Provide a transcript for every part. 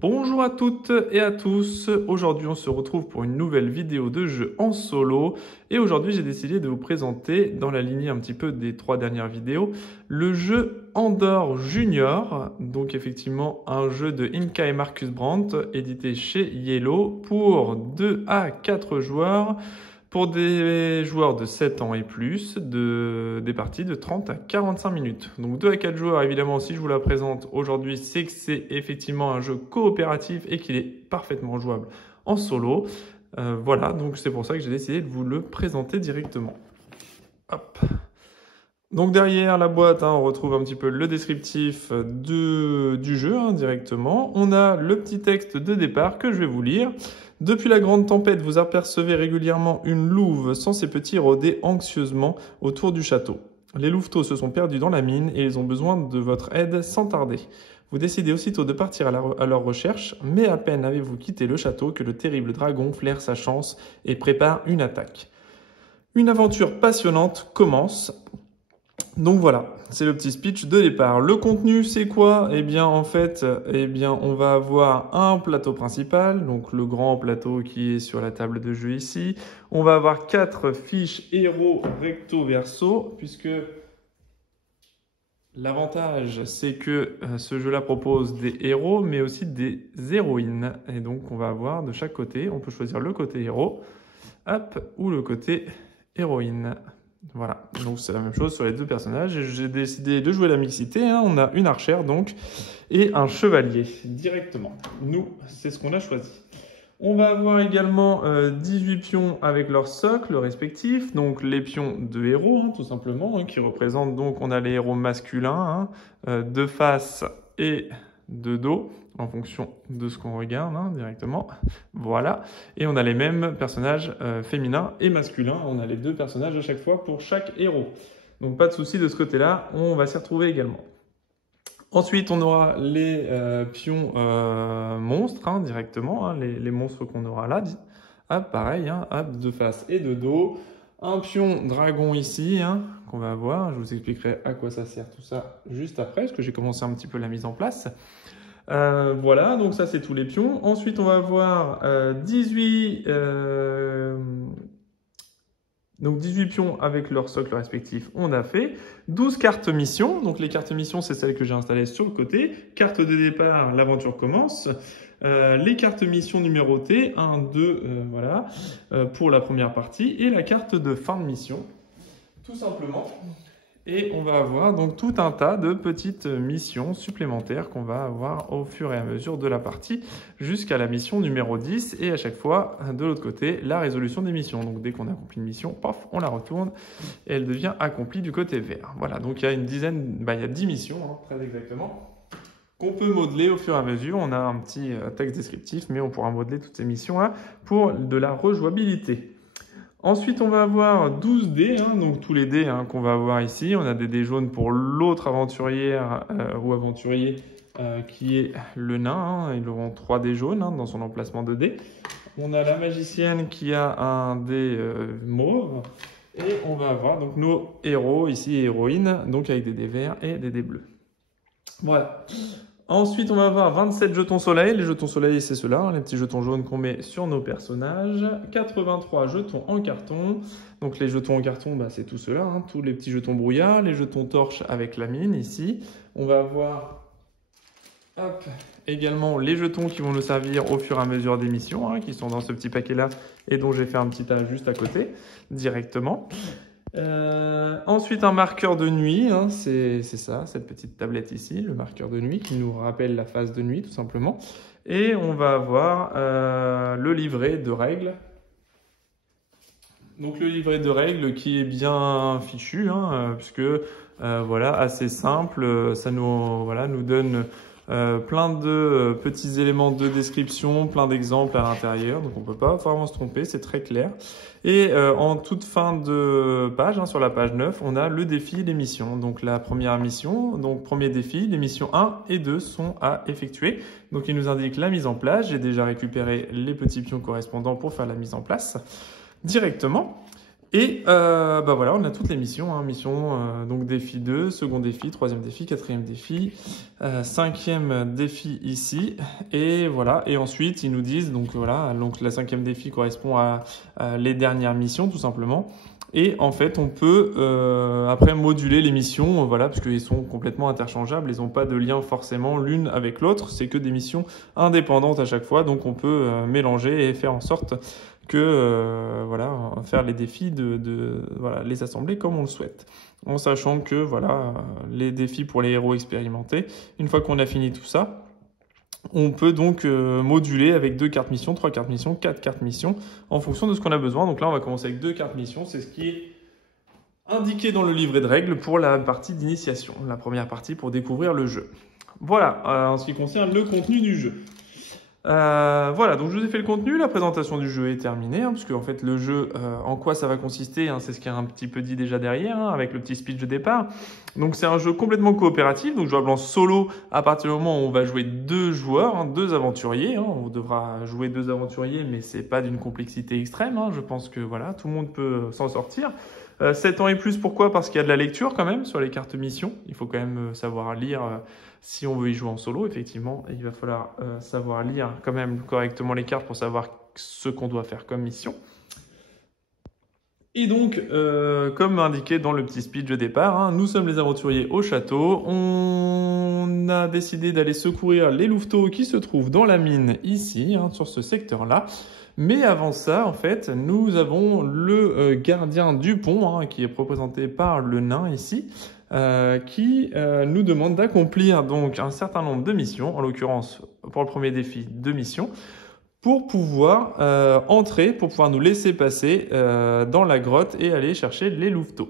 Bonjour à toutes et à tous, aujourd'hui on se retrouve pour une nouvelle vidéo de jeu en solo et aujourd'hui j'ai décidé de vous présenter, dans la lignée un petit peu des 3 dernières vidéos, le jeu Andor Junior, donc effectivement un jeu de Inka et Marcus Brandt, édité chez Yellow pour 2 à 4 joueurs, pour des joueurs de 7 ans et plus, des parties de 30 à 45 minutes. Donc 2 à 4 joueurs, évidemment, si je vous la présente aujourd'hui, c'est que c'est effectivement un jeu coopératif et qu'il est parfaitement jouable en solo. Voilà, donc c'est pour ça que j'ai décidé de vous le présenter directement. Hop. Donc derrière la boîte, on retrouve un petit peu le descriptif du jeu directement. On a le petit texte de départ que je vais vous lire. Depuis la grande tempête, vous apercevez régulièrement une louve sans ses petits rôder anxieusement autour du château. Les louveteaux se sont perdus dans la mine et ils ont besoin de votre aide sans tarder. Vous décidez aussitôt de partir à leur recherche, mais à peine avez-vous quitté le château que le terrible dragon flaire sa chance et prépare une attaque. Une aventure passionnante commence. Donc voilà, c'est le petit speech de départ. Le contenu, c'est quoi? Eh bien, en fait, on va avoir un plateau principal, donc le grand plateau qui est sur la table de jeu ici. On va avoir 4 fiches héros recto verso, puisque l'avantage, c'est que ce jeu-là propose des héros, mais aussi des héroïnes. Et donc, on va avoir de chaque côté, on peut choisir le côté héros, hop, ou le côté héroïne. Voilà, donc c'est la même chose sur les deux personnages. J'ai décidé de jouer la mixité. On a une archère donc et un chevalier directement. Nous, c'est ce qu'on a choisi. On va avoir également 18 pions avec leur socle respectif. Donc les pions de héros, tout simplement, qui représentent donc, on a les héros masculins, de face et de dos, en fonction de ce qu'on regarde directement. Voilà. Et on a les mêmes personnages féminins et masculins. On a les 2 personnages à chaque fois pour chaque héros. Donc pas de souci de ce côté-là, on va s'y retrouver également. Ensuite, on aura les pions monstres directement, les monstres qu'on aura là. Pareil, de face et de dos. Un pion dragon ici, qu'on va avoir. Je vous expliquerai à quoi ça sert tout ça juste après, parce que j'ai commencé un petit peu la mise en place. Voilà, donc ça c'est tous les pions. Ensuite, on va avoir 18 pions avec leur socle respectif, on a fait. 12 cartes mission, donc les cartes mission, c'est celles que j'ai installées sur le côté. Carte de départ, l'aventure commence. Les cartes mission numérotées, 1, 2, voilà, pour la première partie. Et la carte de fin de mission, tout simplement. Et on va avoir donc tout un tas de petites missions supplémentaires qu'on va avoir au fur et à mesure de la partie jusqu'à la mission numéro 10 et à chaque fois de l'autre côté la résolution des missions. Donc dès qu'on a accompli une mission, paf, on la retourne et elle devient accomplie du côté vert. Voilà, donc il y a une dizaine, il y a 10 missions très exactement qu'on peut modeler au fur et à mesure. On a un petit texte descriptif mais on pourra modeler toutes ces missions pour de la rejouabilité. Ensuite, on va avoir 12 dés, donc tous les dés qu'on va avoir ici. On a des dés jaunes pour l'autre aventurière ou aventurier qui est le nain. Ils auront 3 dés jaunes dans son emplacement de dés. On a la magicienne qui a un dé mauve. Et on va avoir donc nos héros ici et héroïnes, donc avec des dés verts et des dés bleus. Voilà. Ensuite, on va avoir 27 jetons soleil. Les jetons soleil, c'est ceux-là, les petits jetons jaunes qu'on met sur nos personnages. 83 jetons en carton. Donc les jetons en carton, c'est tous ceux-là, tous les petits jetons brouillard. Les jetons torche avec la mine, ici. On va avoir également les jetons qui vont nous servir au fur et à mesure des missions, qui sont dans ce petit paquet-là et dont j'ai fait un petit tas juste à côté, directement. Ensuite, un marqueur de nuit, c'est ça, cette petite tablette ici, le marqueur de nuit qui nous rappelle la phase de nuit tout simplement. Et on va avoir le livret de règles. Donc le livret de règles qui est bien fichu, puisque voilà, assez simple, ça nous donne plein de petits éléments de description, plein d'exemples à l'intérieur, donc on ne peut pas vraiment se tromper, c'est très clair. Et en toute fin de page, sur la page 9, on a le défi et les missions. Donc la première mission, donc premier défi, les missions 1 et 2 sont à effectuer. Donc il nous indique la mise en place, j'ai déjà récupéré les petits pions correspondants pour faire la mise en place directement. Et bah voilà, on a toutes les missions, hein. Donc défi 2, second défi, troisième défi, quatrième défi, cinquième défi ici, et voilà. Et ensuite ils nous disent, donc voilà, donc la cinquième défi correspond à les dernières missions tout simplement. Et en fait, on peut après moduler les missions, voilà, parce qu'elles sont complètement interchangeables, elles n'ont pas de lien forcément l'une avec l'autre, c'est que des missions indépendantes à chaque fois, donc on peut mélanger et faire en sorte que voilà, faire les défis voilà, les assembler comme on le souhaite. En sachant que voilà, les défis pour les héros expérimentés, une fois qu'on a fini tout ça, on peut donc moduler avec 2 cartes mission, 3 cartes mission, 4 cartes mission, en fonction de ce qu'on a besoin. Donc là, on va commencer avec 2 cartes mission, c'est ce qui est indiqué dans le livret de règles pour la partie d'initiation, la première partie pour découvrir le jeu. Voilà, en ce qui concerne le contenu du jeu. Voilà, donc je vous ai fait le contenu, la présentation du jeu est terminée, hein, parce que en fait le jeu, en quoi ça va consister, hein, c'est ce qui est un petit peu dit déjà derrière, hein, avec le petit speech de départ. Donc c'est un jeu complètement coopératif, donc jouable en solo à partir du moment où on va jouer 2 joueurs, hein, 2 aventuriers. Hein, on devra jouer 2 aventuriers, mais c'est pas d'une complexité extrême. Hein, je pense que voilà, tout le monde peut s'en sortir. 7 ans et plus, pourquoi? Parce qu'il y a de la lecture quand même sur les cartes mission. Il faut quand même savoir lire si on veut y jouer en solo, effectivement. Il va falloir savoir lire quand même correctement les cartes pour savoir ce qu'on doit faire comme mission. Et donc, comme indiqué dans le petit speech de départ, hein, nous sommes les aventuriers au château. On a décidé d'aller secourir les louveteaux qui se trouvent dans la mine ici, hein, sur ce secteur-là. Mais avant ça, en fait, nous avons le gardien du pont, hein, qui est représenté par le nain ici, qui nous demande d'accomplir donc un certain nombre de missions, en l'occurrence pour le premier défi 2 missions, pour pouvoir entrer, pour pouvoir nous laisser passer dans la grotte et aller chercher les louveteaux.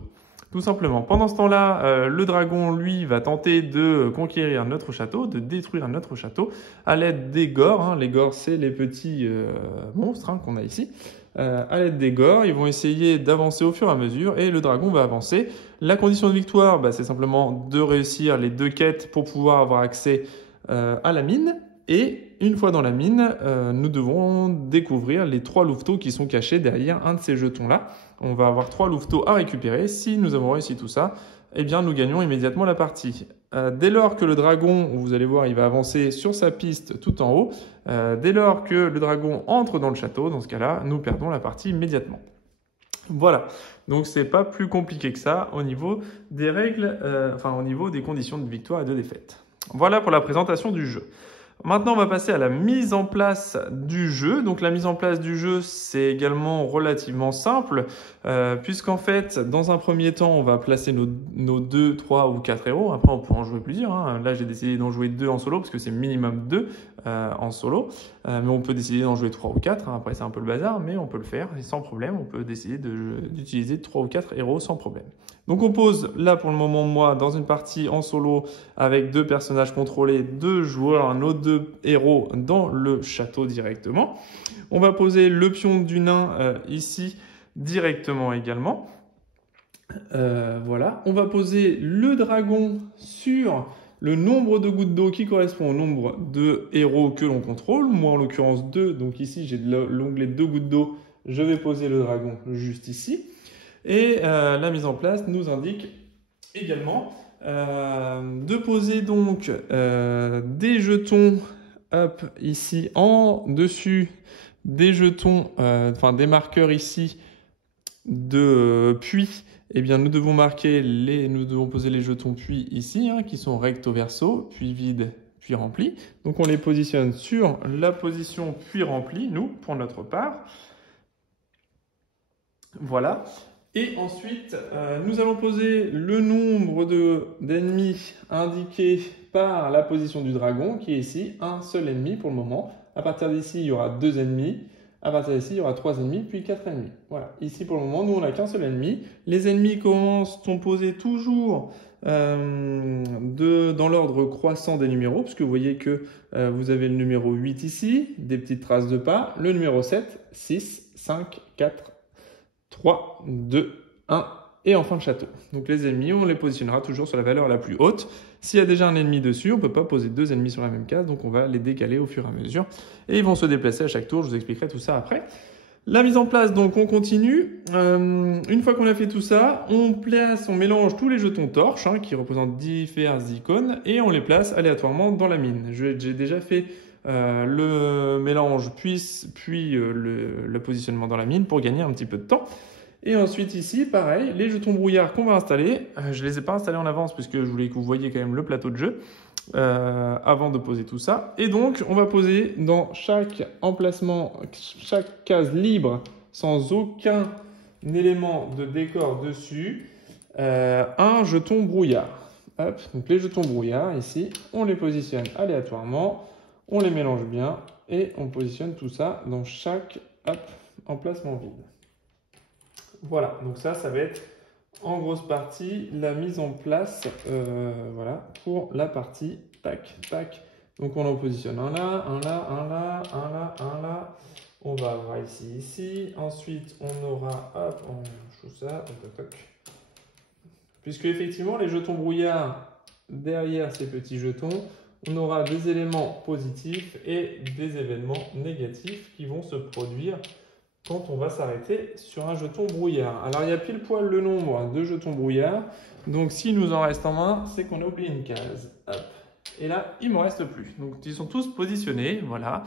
Tout simplement. Pendant ce temps-là, le dragon, lui, va tenter de conquérir notre château, de détruire notre château à l'aide des gores. Hein. Les gores, c'est les petits monstres, hein, qu'on a ici. À l'aide des gores, ils vont essayer d'avancer au fur et à mesure et le dragon va avancer. La condition de victoire, bah, c'est simplement de réussir les 2 quêtes pour pouvoir avoir accès à la mine. Et une fois dans la mine, nous devons découvrir les 3 louveteaux qui sont cachés derrière un de ces jetons-là. On va avoir 3 louveteaux à récupérer. Si nous avons réussi tout ça, eh bien, nous gagnons immédiatement la partie. Dès lors que le dragon, vous allez voir, il va avancer sur sa piste tout en haut. Dès lors que le dragon entre dans le château, dans ce cas-là, nous perdons la partie immédiatement. Voilà, donc c'est pas plus compliqué que ça au niveau des règles, au niveau des conditions de victoire et de défaite. Voilà pour la présentation du jeu. Maintenant, on va passer à la mise en place du jeu. Donc, la mise en place du jeu, c'est également relativement simple, puisqu'en fait, dans un premier temps, on va placer nos 2, 3 ou 4 héros. Après, on pourra en jouer plusieurs. Hein. Là, j'ai décidé d'en jouer 2 en solo, parce que c'est minimum 2 en solo. Mais on peut décider d'en jouer 3 ou 4. Hein. Après, c'est un peu le bazar, mais on peut le faire sans problème. On peut décider d'utiliser 3 ou 4 héros sans problème. Donc on pose là pour le moment moi dans une partie en solo avec 2 personnages contrôlés, 2 joueurs, nos 2 héros dans le château directement. On va poser le pion du nain ici directement également. Voilà. On va poser le dragon sur le nombre de gouttes d'eau qui correspond au nombre de héros que l'on contrôle. Moi en l'occurrence 2, donc ici j'ai l'onglet 2 gouttes d'eau, je vais poser le dragon juste ici. Et la mise en place nous indique également de poser donc des jetons ici en dessus, des jetons, des marqueurs ici de puits. Eh bien, nous devons poser les jetons puits ici, hein, qui sont recto verso, puis vide, puis rempli. Donc on les positionne sur la position puis rempli, nous, pour notre part. Voilà. Et ensuite, nous allons poser le nombre d'ennemis indiqué par la position du dragon, qui est ici, un seul ennemi pour le moment. À partir d'ici, il y aura 2 ennemis. À partir d'ici, il y aura 3 ennemis, puis 4 ennemis. Voilà. Ici, pour le moment, nous, on n'a qu'un seul ennemi. Les ennemis sont posés toujours dans l'ordre croissant des numéros, puisque vous voyez que vous avez le numéro 8 ici, des petites traces de pas, le numéro 7, 6, 5, 4, 3, 2, 1 et enfin le château. Donc les ennemis, on les positionnera toujours sur la valeur la plus haute. S'il y a déjà un ennemi dessus, on ne peut pas poser 2 ennemis sur la même case, donc on va les décaler au fur et à mesure. Et ils vont se déplacer à chaque tour, je vous expliquerai tout ça après. La mise en place, donc on continue. Une fois qu'on a fait tout ça, on mélange tous les jetons torches qui représentent diverses icônes et on les place aléatoirement dans la mine. J'ai déjà fait le mélange puis le positionnement dans la mine pour gagner un petit peu de temps. Et ensuite ici, pareil, les jetons brouillard qu'on va installer. Je ne les ai pas installés en avance puisque je voulais que vous voyiez quand même le plateau de jeu avant de poser tout ça. Et donc, on va poser dans chaque emplacement, chaque case libre, sans aucun élément de décor dessus, un jeton brouillard. Hop, donc les jetons brouillard ici, on les positionne aléatoirement, on les mélange bien et on positionne tout ça dans chaque emplacement vide. Voilà, donc ça va être en grosse partie la mise en place voilà, pour la partie tac, tac. Donc on en positionne un là, un là, un là, un là, un là. On va avoir ici. Ensuite, on aura, hop, on joue ça, toc, toc. Puisque effectivement, les jetons brouillard, derrière ces petits jetons, on aura des éléments positifs et des événements négatifs qui vont se produire quand on va s'arrêter sur un jeton brouillard. Alors, il y a pile poil le nombre de jetons brouillard. Donc, s'il nous en reste en main, c'est qu'on a oublié une case. Hop. Et là, il ne m'en reste plus. Donc, ils sont tous positionnés. Voilà.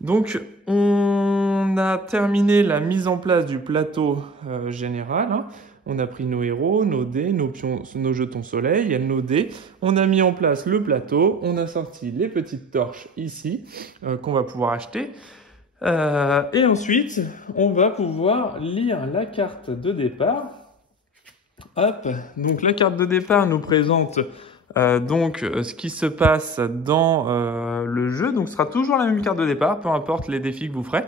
Donc, on a terminé la mise en place du plateau général. On a pris nos héros, nos dés, nos pions, nos jetons soleil, nos dés. On a mis en place le plateau. On a sorti les petites torches ici qu'on va pouvoir acheter. Et ensuite, on va pouvoir lire la carte de départ. Hop, donc la carte de départ nous présente ce qui se passe dans le jeu. Donc ce sera toujours la même carte de départ, peu importe les défis que vous ferez.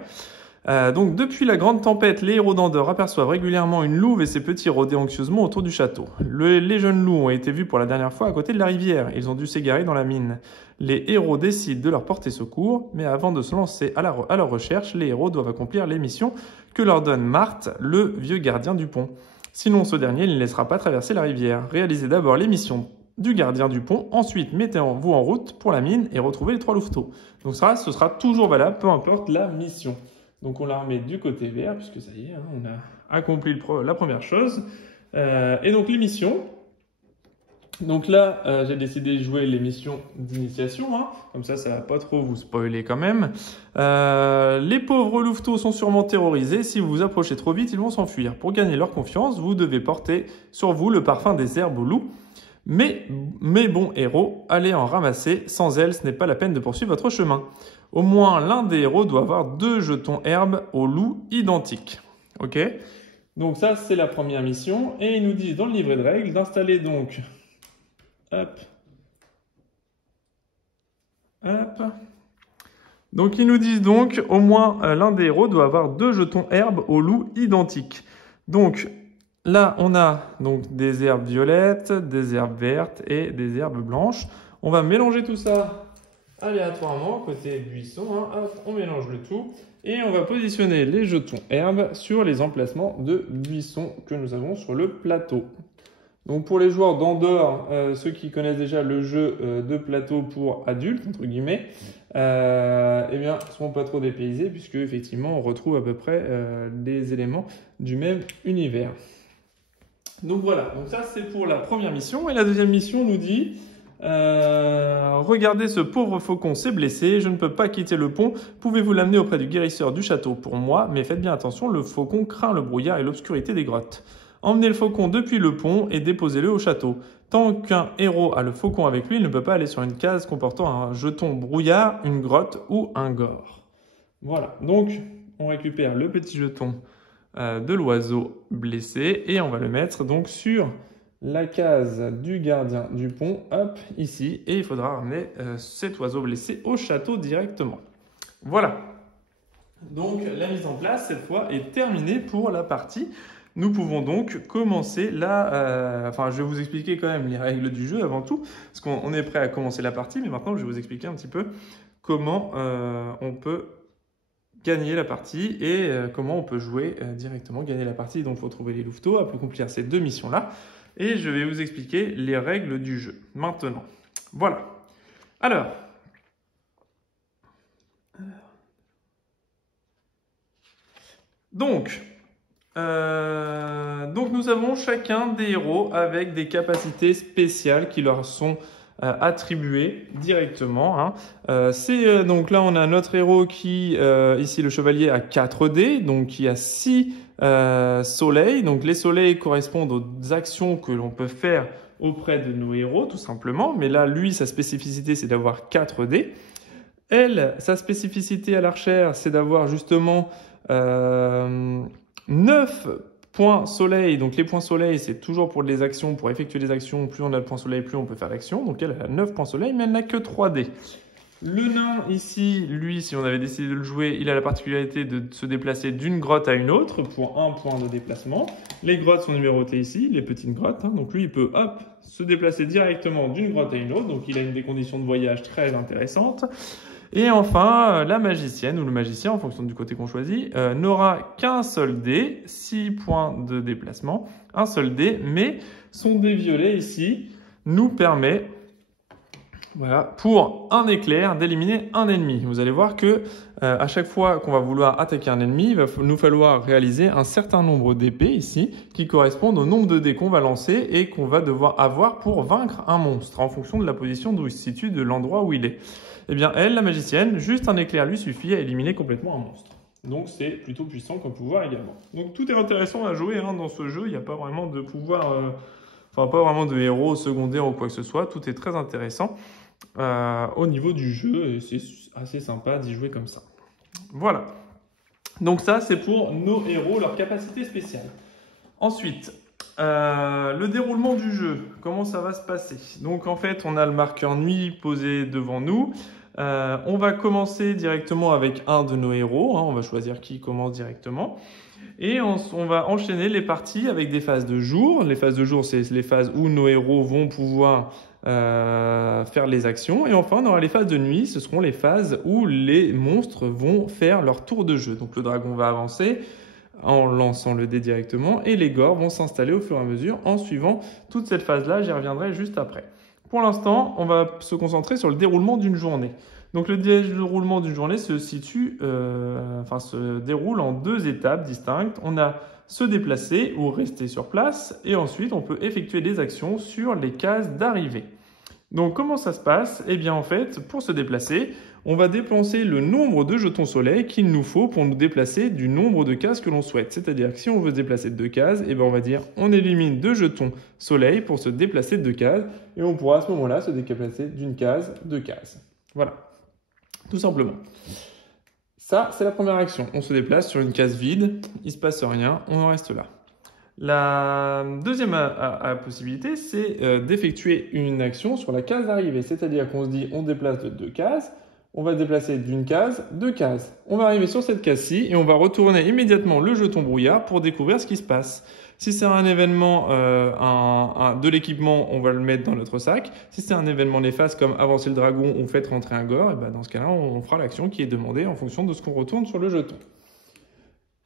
Donc depuis la grande tempête, les héros d'Andor aperçoivent régulièrement une louve et ses petits rôder anxieusement autour du château. Les jeunes loups ont été vus pour la dernière fois à côté de la rivière. Ils ont dû s'égarer dans la mine. Les héros décident de leur porter secours, mais avant de se lancer à leur recherche, les héros doivent accomplir les missions que leur donne Marthe, le vieux gardien du pont. Sinon, ce dernier ne laissera pas traverser la rivière. Réalisez d'abord les missions du gardien du pont, ensuite mettez-vous en route pour la mine et retrouvez les 3 louveteaux. Donc ça, ce sera toujours valable, peu importe la mission. Donc on la remet du côté vert, puisque ça y est, on a accompli la première chose. Et donc les missions. Donc là, j'ai décidé de jouer les missions d'initiation, comme ça va pas trop vous spoiler quand même. Les pauvres louveteaux sont sûrement terrorisés. Si vous vous approchez trop vite, ils vont s'enfuir. Pour gagner leur confiance, vous devez porter sur vous le parfum des herbes aux loups. Mais mes bons héros, allez en ramasser. Sans elles, ce n'est pas la peine de poursuivre votre chemin. Au moins l'un des héros doit avoir 2 jetons herbes aux loups identiques. Ok? Donc ça, c'est la première mission. Et ils nous disent dans le livret de règles d'installer donc... Hop. Hop. Donc ils nous disent donc au moins l'un des héros doit avoir 2 jetons herbes aux loups identiques. Donc là, on a donc des herbes violettes, des herbes vertes et des herbes blanches. On va mélanger tout ça aléatoirement côté buisson. Hop, on mélange le tout et on va positionner les jetons herbes sur les emplacements de buissons que nous avons sur le plateau. Donc pour les joueurs d'Andor, ceux qui connaissent déjà le jeu de plateau pour adultes, entre guillemets, eh bien, ne seront pas trop dépaysés puisque effectivement on retrouve à peu près des éléments du même univers. Donc voilà, donc ça c'est pour la première mission. Et la deuxième mission nous dit regardez, ce pauvre faucon s'est blessé, je ne peux pas quitter le pont. Pouvez-vous l'amener auprès du guérisseur du château pour moi? Mais faites bien attention, le faucon craint le brouillard et l'obscurité des grottes. Emmenez le faucon depuis le pont et déposez-le au château. Tant qu'un héros a le faucon avec lui, il ne peut pas aller sur une case comportant un jeton brouillard, une grotte ou un gore. Voilà, donc on récupère le petit jeton de l'oiseau blessé et on va le mettre donc sur la case du gardien du pont, hop, ici, et il faudra ramener cet oiseau blessé au château directement. Voilà. Donc la mise en place cette fois est terminée pour la partie. Nous pouvons donc commencer là. Je vais vous expliquer quand même les règles du jeu avant tout, parce qu'on est prêt à commencer la partie, mais maintenant je vais vous expliquer un petit peu comment on peut gagner la partie et comment on peut jouer directement, gagner la partie. Donc il faut trouver les louveteaux, accomplir ces 2 missions-là, et je vais vous expliquer les règles du jeu maintenant. Voilà. Alors. Donc nous avons chacun des héros avec des capacités spéciales qui leur sont attribuées directement. Hein. Donc là, on a notre héros qui, ici le chevalier, a 4 dés, donc qui a 6 soleils. Donc les soleils correspondent aux actions que l'on peut faire auprès de nos héros, tout simplement. Mais là, lui, sa spécificité, c'est d'avoir 4 dés. Elle, sa spécificité à l'archère, c'est d'avoir justement 9 points soleil. Donc les points soleil, c'est toujours pour les actions, pour effectuer des actions. Plus on a de points soleil, plus on peut faire l'action. Donc elle a 9 points soleil, mais elle n'a que 3 dés. Le nain ici, lui, si on avait décidé de le jouer, il a la particularité de se déplacer d'une grotte à une autre pour 1 point de déplacement. Les grottes sont numérotées ici, les petites grottes. Hein. Donc lui, il peut se déplacer directement d'une grotte à une autre. Donc il a des conditions de voyage très intéressantes. Et enfin, la magicienne ou le magicien, en fonction du côté qu'on choisit, n'aura qu'un seul dé, 6 points de déplacement, un seul dé, mais son dé violet ici nous permet, voilà, pour un éclair, d'éliminer un ennemi. Vous allez voir que à chaque fois qu'on va vouloir attaquer un ennemi, il va nous falloir réaliser un certain nombre d'épées ici, qui correspondent au nombre de dés qu'on va lancer et qu'on va devoir avoir pour vaincre un monstre, en fonction de la position d'où il se situe, de l'endroit où il est. Eh bien, elle, la magicienne, juste un éclair lui suffit à éliminer complètement un monstre. Donc, c'est plutôt puissant comme pouvoir également. Donc, tout est intéressant à jouer hein, dans ce jeu. Il n'y a pas vraiment de pouvoir, pas vraiment de héros secondaires ou quoi que ce soit. Tout est très intéressant au niveau du jeu et c'est assez sympa d'y jouer comme ça. Voilà. Donc, ça, c'est pour nos héros, leurs capacités spéciales. Ensuite, le déroulement du jeu, comment ça va se passer? Donc en fait, on a le marqueur nuit posé devant nous. On va commencer directement avec un de nos héros. Hein, on va choisir qui commence directement. Et on va enchaîner les parties avec des phases de jour. Les phases de jour, c'est les phases où nos héros vont pouvoir faire les actions. Et enfin, on aura les phases de nuit. Ce seront les phases où les monstres vont faire leur tour de jeu. Donc le dragon va avancer en lançant le dé directement et les gores vont s'installer au fur et à mesure en suivant toute cette phase-là. J'y reviendrai juste après. Pour l'instant, on va se concentrer sur le déroulement d'une journée. Donc le déroulement d'une journée se déroule en 2 étapes distinctes. On a se déplacer ou rester sur place et ensuite on peut effectuer des actions sur les cases d'arrivée. Donc comment ça se passe? Eh bien en fait, pour se déplacer, on va dépenser le nombre de jetons soleil qu'il nous faut pour nous déplacer du nombre de cases que l'on souhaite. C'est-à-dire que si on veut se déplacer de 2 cases, eh bien on va dire on élimine 2 jetons soleil pour se déplacer de 2 cases et on pourra à ce moment-là se déplacer d'une case, 2 cases. Voilà, tout simplement. Ça, c'est la première action. On se déplace sur une case vide, il ne se passe rien, on en reste là. La deuxième possibilité, c'est d'effectuer une action sur la case d'arrivée. C'est-à-dire qu'on se dit on déplace de 2 cases, on va se déplacer d'une case, 2 cases. On va arriver sur cette case-ci et on va retourner immédiatement le jeton brouillard pour découvrir ce qui se passe. Si c'est un événement de l'équipement, on va le mettre dans notre sac. Si c'est un événement néfaste comme avancer le dragon ou faire rentrer un gore, et ben dans ce cas-là, on fera l'action qui est demandée en fonction de ce qu'on retourne sur le jeton.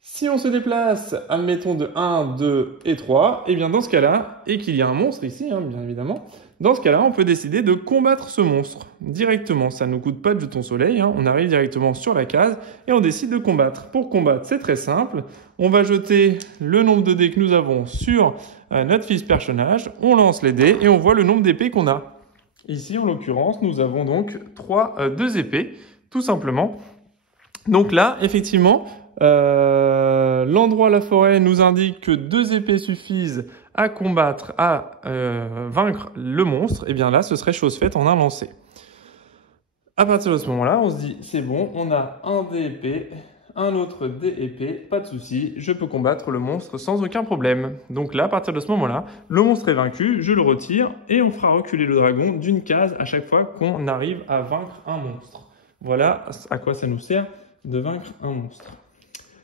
Si on se déplace, admettons de 1, 2 et 3, et bien dans ce cas-là, et qu'il y a un monstre ici, hein, bien évidemment, dans ce cas-là, on peut décider de combattre ce monstre directement. Ça ne nous coûte pas de jetons soleil, hein, on arrive directement sur la case et on décide de combattre. Pour combattre, c'est très simple. On va jeter le nombre de dés que nous avons sur notre fiche personnage, on lance les dés et on voit le nombre d'épées qu'on a. Ici, en l'occurrence, nous avons donc 2 épées, tout simplement. Donc là, effectivement, l'endroit la forêt nous indique que 2 épées suffisent à combattre, à vaincre le monstre. Et bien là, ce serait chose faite en un lancer. À partir de ce moment-là, on se dit, c'est bon, on a un dé épée, un autre dé épée, pas de souci, je peux combattre le monstre sans aucun problème. Donc là, à partir de ce moment-là, le monstre est vaincu, je le retire et on fera reculer le dragon d'une case à chaque fois qu'on arrive à vaincre un monstre. Voilà à quoi ça nous sert de vaincre un monstre.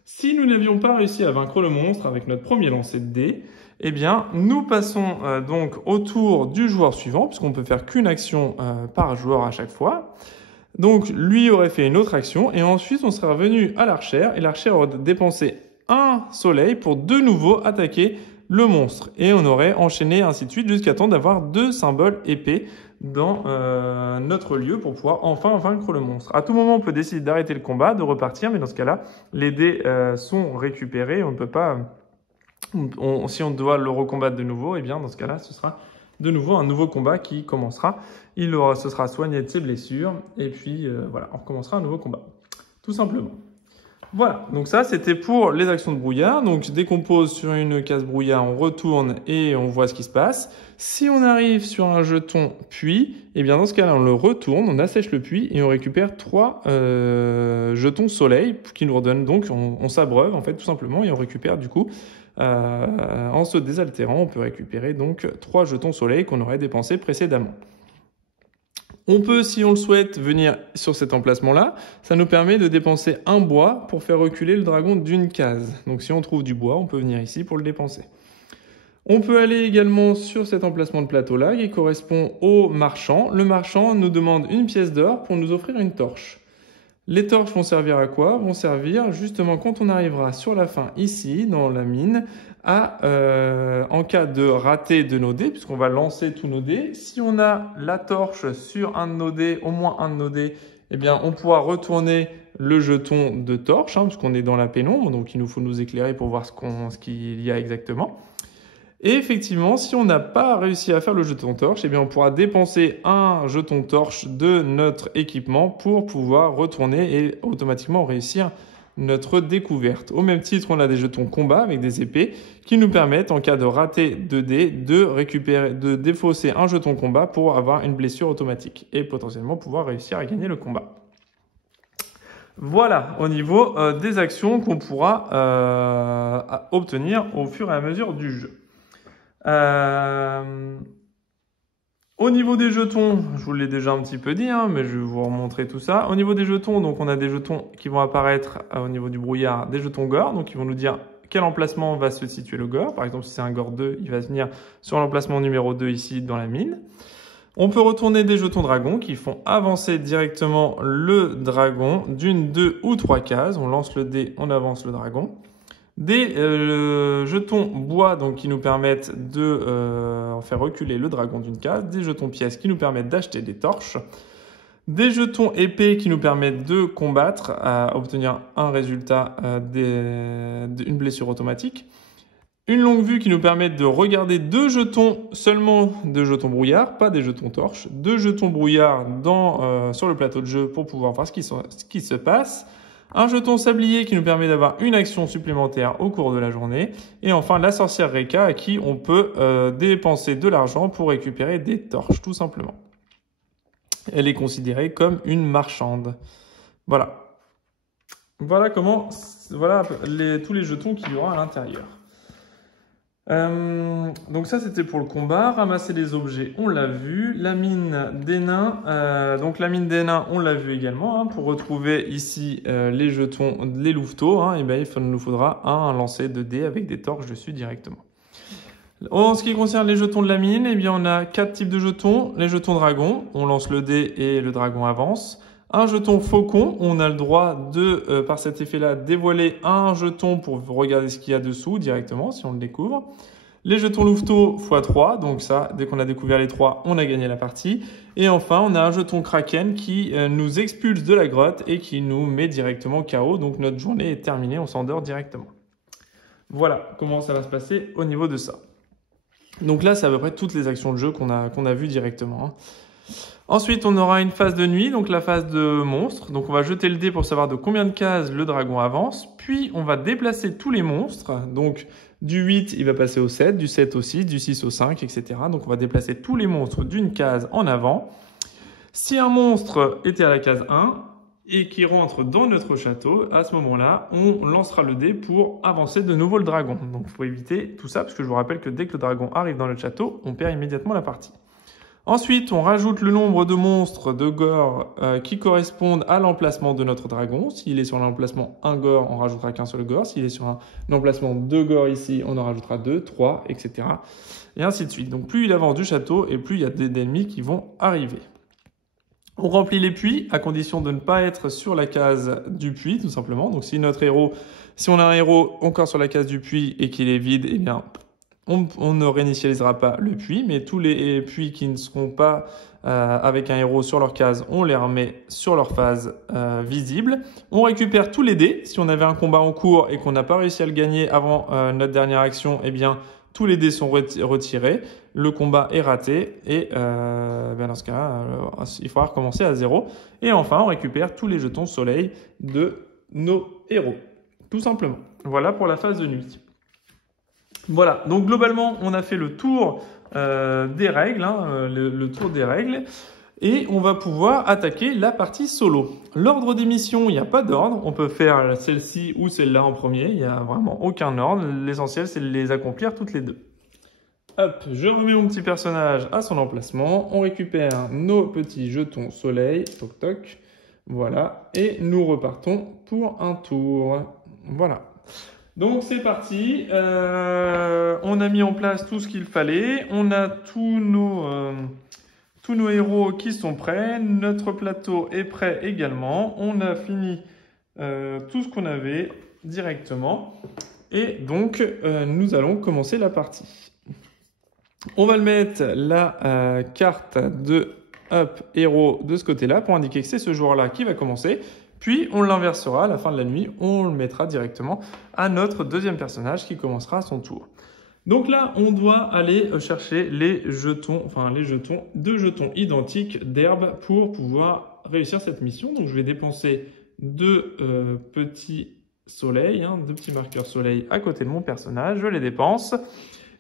Si nous n'avions pas réussi à vaincre le monstre avec notre premier lancer de dés, eh bien, nous passons donc au tour du joueur suivant, puisqu'on ne peut faire qu'une action par joueur à chaque fois. Donc, lui aurait fait une autre action, et ensuite, on serait revenu à l'archère, et l'archère aurait dépensé un soleil pour de nouveau attaquer le monstre. Et on aurait enchaîné ainsi de suite jusqu'à temps d'avoir 2 symboles épées dans notre lieu pour pouvoir enfin vaincre le monstre. À tout moment, on peut décider d'arrêter le combat, de repartir, mais dans ce cas-là, les dés sont récupérés. On ne peut pas, si on doit le recombattre de nouveau, eh bien dans ce cas-là, ce sera de nouveau un nouveau combat qui commencera. Ce sera soigné de ses blessures et puis voilà, on recommencera un nouveau combat, tout simplement. Voilà, donc ça c'était pour les actions de brouillard. Donc dès qu'on pose sur une case brouillard, on retourne et on voit ce qui se passe. Si on arrive sur un jeton puits, eh bien dans ce cas-là on le retourne, on assèche le puits et on récupère 3 jetons soleil qui nous redonnent donc, on s'abreuve en fait tout simplement et on récupère du coup, en se désaltérant, on peut récupérer donc 3 jetons soleil qu'on aurait dépensés précédemment. On peut, si on le souhaite, venir sur cet emplacement-là. Ça nous permet de dépenser un bois pour faire reculer le dragon d'une case. Donc si on trouve du bois, on peut venir ici pour le dépenser. On peut aller également sur cet emplacement de plateau-là qui correspond au marchand. Le marchand nous demande une pièce d'or pour nous offrir une torche. Les torches vont servir à quoi? Vont servir justement quand on arrivera sur la fin ici, dans la mine, en cas de raté de nos dés, puisqu'on va lancer tous nos dés. Si on a la torche sur un de nos dés, au moins un de nos dés, eh bien on pourra retourner le jeton de torche, puisqu'on est dans la pénombre, donc il nous faut nous éclairer pour voir ce qu'il y a exactement. Et effectivement, si on n'a pas réussi à faire le jeton torche, eh bien on pourra dépenser un jeton torche de notre équipement pour pouvoir retourner et automatiquement réussir notre découverte. Au même titre, on a des jetons combat avec des épées qui nous permettent, en cas de raté de dés, de défausser un jeton combat pour avoir une blessure automatique et potentiellement pouvoir réussir à gagner le combat. Voilà, au niveau des actions qu'on pourra obtenir au fur et à mesure du jeu. Au niveau des jetons, je vous l'ai déjà un petit peu dit, mais je vais vous remontrer tout ça. Au niveau des jetons, donc on a des jetons qui vont apparaître au niveau du brouillard, des jetons gore, donc ils vont nous dire quel emplacement va se situer le gore. Par exemple, si c'est un gore 2, il va venir sur l'emplacement numéro 2 ici dans la mine. On peut retourner des jetons dragon qui font avancer directement le dragon d'une, 2 ou 3 cases. On lance le dé, on avance le dragon. Des jetons bois donc, qui nous permettent de faire reculer le dragon d'une case. Des jetons pièces qui nous permettent d'acheter des torches. Des jetons épées qui nous permettent de combattre, à obtenir un résultat, une blessure automatique. Une longue vue qui nous permet de regarder 2 jetons, seulement 2 jetons brouillard, pas des jetons torches. 2 jetons brouillard sur le plateau de jeu pour pouvoir voir ce qui se passe. Un jeton sablier qui nous permet d'avoir une action supplémentaire au cours de la journée. Et enfin, la sorcière Reka à qui on peut dépenser de l'argent pour récupérer des torches, tout simplement. Elle est considérée comme une marchande. Voilà. Voilà tous les jetons qu'il y aura à l'intérieur. Donc ça c'était pour le combat. Ramasser les objets, on l'a vu. La mine des nains, donc la mine des nains, on l'a vu également. Pour retrouver ici les jetons, les louveteaux, et ben, il nous faudra un lancer de dés avec des torches dessus directement. En ce qui concerne les jetons de la mine, eh bien on a 4 types de jetons. Les jetons dragon, on lance le dé et le dragon avance. Un jeton faucon, on a le droit de, par cet effet-là, dévoiler un jeton pour regarder ce qu'il y a dessous directement, si on le découvre. Les jetons louveteaux x3, donc ça, dès qu'on a découvert les 3, on a gagné la partie. Et enfin, on a un jeton kraken qui nous expulse de la grotte et qui nous met directement KO, donc notre journée est terminée, on s'endort directement. Voilà comment ça va se passer au niveau de ça. Donc là, c'est à peu près toutes les actions de jeu qu'on a vues directement. Ensuite, on aura une phase de nuit, donc la phase de monstre. Donc on va jeter le dé pour savoir de combien de cases le dragon avance. Puis on va déplacer tous les monstres. Donc du 8, il va passer au 7, du 7 au 6, du 6 au 5, etc. Donc on va déplacer tous les monstres d'une case en avant. Si un monstre était à la case 1 et qui rentre dans notre château, à ce moment-là, on lancera le dé pour avancer de nouveau le dragon. Donc il faut éviter tout ça, parce que je vous rappelle que dès que le dragon arrive dans notre château, on perd immédiatement la partie. Ensuite, on rajoute le nombre de monstres de gore qui correspondent à l'emplacement de notre dragon. S'il est sur l'emplacement 1 gore, on rajoutera qu'un seul gore. S'il est sur un emplacement 2 gore ici, on en rajoutera 2, 3, etc. Et ainsi de suite. Donc plus il avance du château et plus il y a d'ennemis qui vont arriver. On remplit les puits à condition de ne pas être sur la case du puits, tout simplement. Donc si on a un héros encore sur la case du puits et qu'il est vide, eh bien on ne réinitialisera pas le puits, mais tous les puits qui ne seront pas avec un héros sur leur case, on les remet sur leur phase visible. On récupère tous les dés. Si on avait un combat en cours et qu'on n'a pas réussi à le gagner avant notre dernière action, eh bien, tous les dés sont retirés. Le combat est raté et dans ce cas-là, il faudra recommencer à 0. Et enfin, on récupère tous les jetons soleil de nos héros, tout simplement. Voilà pour la phase de nuit. Voilà, donc globalement, on a fait le tour des règles, le tour des règles, et on va pouvoir attaquer la partie solo. L'ordre des missions, il n'y a pas d'ordre, on peut faire celle-ci ou celle-là en premier, il n'y a vraiment aucun ordre, l'essentiel c'est de les accomplir toutes les deux. Hop, je remets mon petit personnage à son emplacement, on récupère nos petits jetons soleil, toc toc, voilà, et nous repartons pour un tour. Voilà. Donc c'est parti, on a mis en place tout ce qu'il fallait, on a tous nos héros qui sont prêts, notre plateau est prêt également, on a fini tout ce qu'on avait directement et donc nous allons commencer la partie. On va le mettre la carte de héros de ce côté-là pour indiquer que c'est ce joueur-là qui va commencer. Puis on l'inversera à la fin de la nuit, on le mettra directement à notre deuxième personnage qui commencera son tour. Donc là, on doit aller chercher les jetons, deux jetons identiques d'herbe pour pouvoir réussir cette mission. Donc je vais dépenser deux petits soleils, deux petits marqueurs soleil à côté de mon personnage, je les dépense.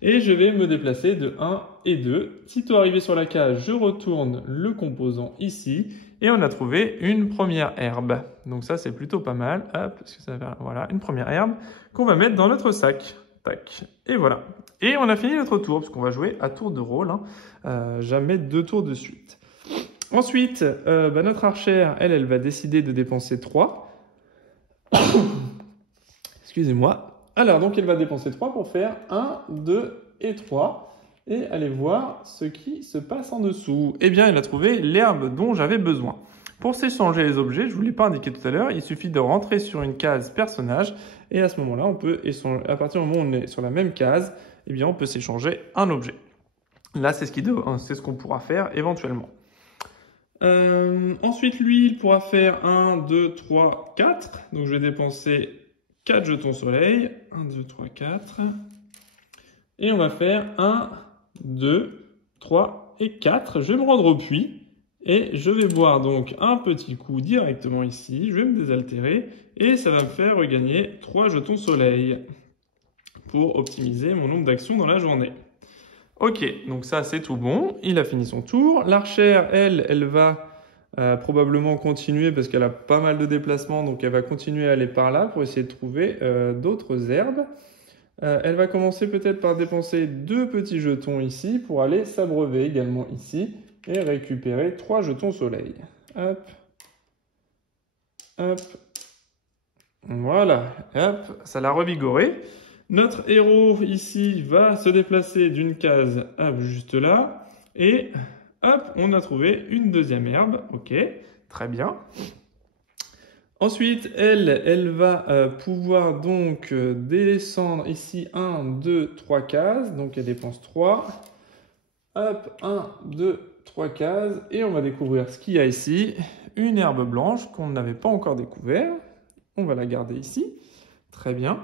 Et je vais me déplacer de 1 et 2. Sitôt arrivé sur la case, je retourne le composant ici. Et on a trouvé une première herbe. Donc ça, c'est plutôt pas mal. Hop, parce que ça va, voilà, une première herbe qu'on va mettre dans notre sac. Tac. Et voilà. Et on a fini notre tour, parce qu'on va jouer à tour de rôle. Jamais 2 tours de suite. Ensuite, notre archère, elle va décider de dépenser 3. Excusez-moi. Alors, donc, elle va dépenser 3 pour faire 1, 2 et 3. Et allez voir ce qui se passe en dessous. Eh bien, elle a trouvé l'herbe dont j'avais besoin. Pour s'échanger les objets, je ne vous l'ai pas indiqué tout à l'heure, il suffit de rentrer sur une case personnage. Et à ce moment-là, on peut échanger, à partir du moment où on est sur la même case, eh bien, on peut s'échanger un objet. Là, c'est ce qu'on pourra faire éventuellement. Ensuite, lui, il pourra faire 1, 2, 3, 4. Donc, je vais dépenser 4 jetons soleil. 1, 2, 3, 4. Et on va faire 1, 2, 3 et 4. Je vais me rendre au puits. Et je vais boire donc un petit coup directement ici. Je vais me désaltérer. Et ça va me faire regagner 3 jetons soleil. Pour optimiser mon nombre d'actions dans la journée. Ok, donc ça c'est tout bon. Il a fini son tour. L'archère, elle va... probablement continuer parce qu'elle a pas mal de déplacements, donc elle va continuer à aller par là pour essayer de trouver d'autres herbes. Elle va commencer peut-être par dépenser 2 petits jetons ici pour aller s'abreuver également ici et récupérer 3 jetons soleil. Hop, hop, voilà, hop, ça l'a revigoré. Notre héros ici va se déplacer d'une case hop, juste là et... hop, on a trouvé une deuxième herbe. Ok, très bien. Ensuite, elle va pouvoir donc descendre ici 1, 2, 3 cases. Donc, elle dépense 3. Hop, 1, 2, 3 cases. Et on va découvrir ce qu'il y a ici. Une herbe blanche qu'on n'avait pas encore découvert. On va la garder ici. Très bien.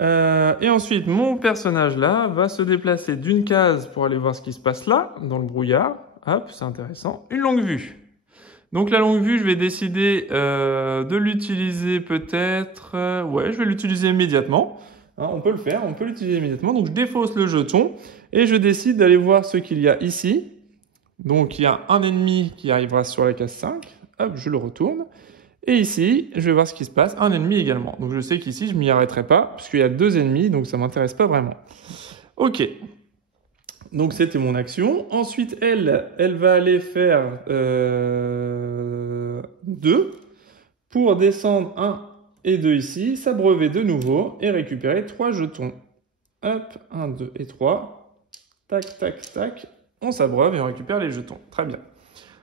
Et ensuite, mon personnage là va se déplacer d'une case pour aller voir ce qui se passe là, dans le brouillard. Hop, c'est intéressant. Une longue vue. Donc la longue vue, je vais décider de l'utiliser peut-être... ouais, je vais l'utiliser immédiatement. On peut le faire, on peut l'utiliser immédiatement. Donc je défausse le jeton et je décide d'aller voir ce qu'il y a ici. Donc il y a un ennemi qui arrivera sur la case 5. Hop, je le retourne. Et ici, je vais voir ce qui se passe, un ennemi également. Donc je sais qu'ici, je ne m'y arrêterai pas, puisqu'il y a 2 ennemis, donc ça ne m'intéresse pas vraiment. Ok, donc c'était mon action. Ensuite, elle va aller faire 2 pour descendre 1 et 2 ici, s'abreuver de nouveau et récupérer 3 jetons. Hop, 1, 2 et 3. Tac, tac, tac. On s'abreuve et on récupère les jetons. Très bien.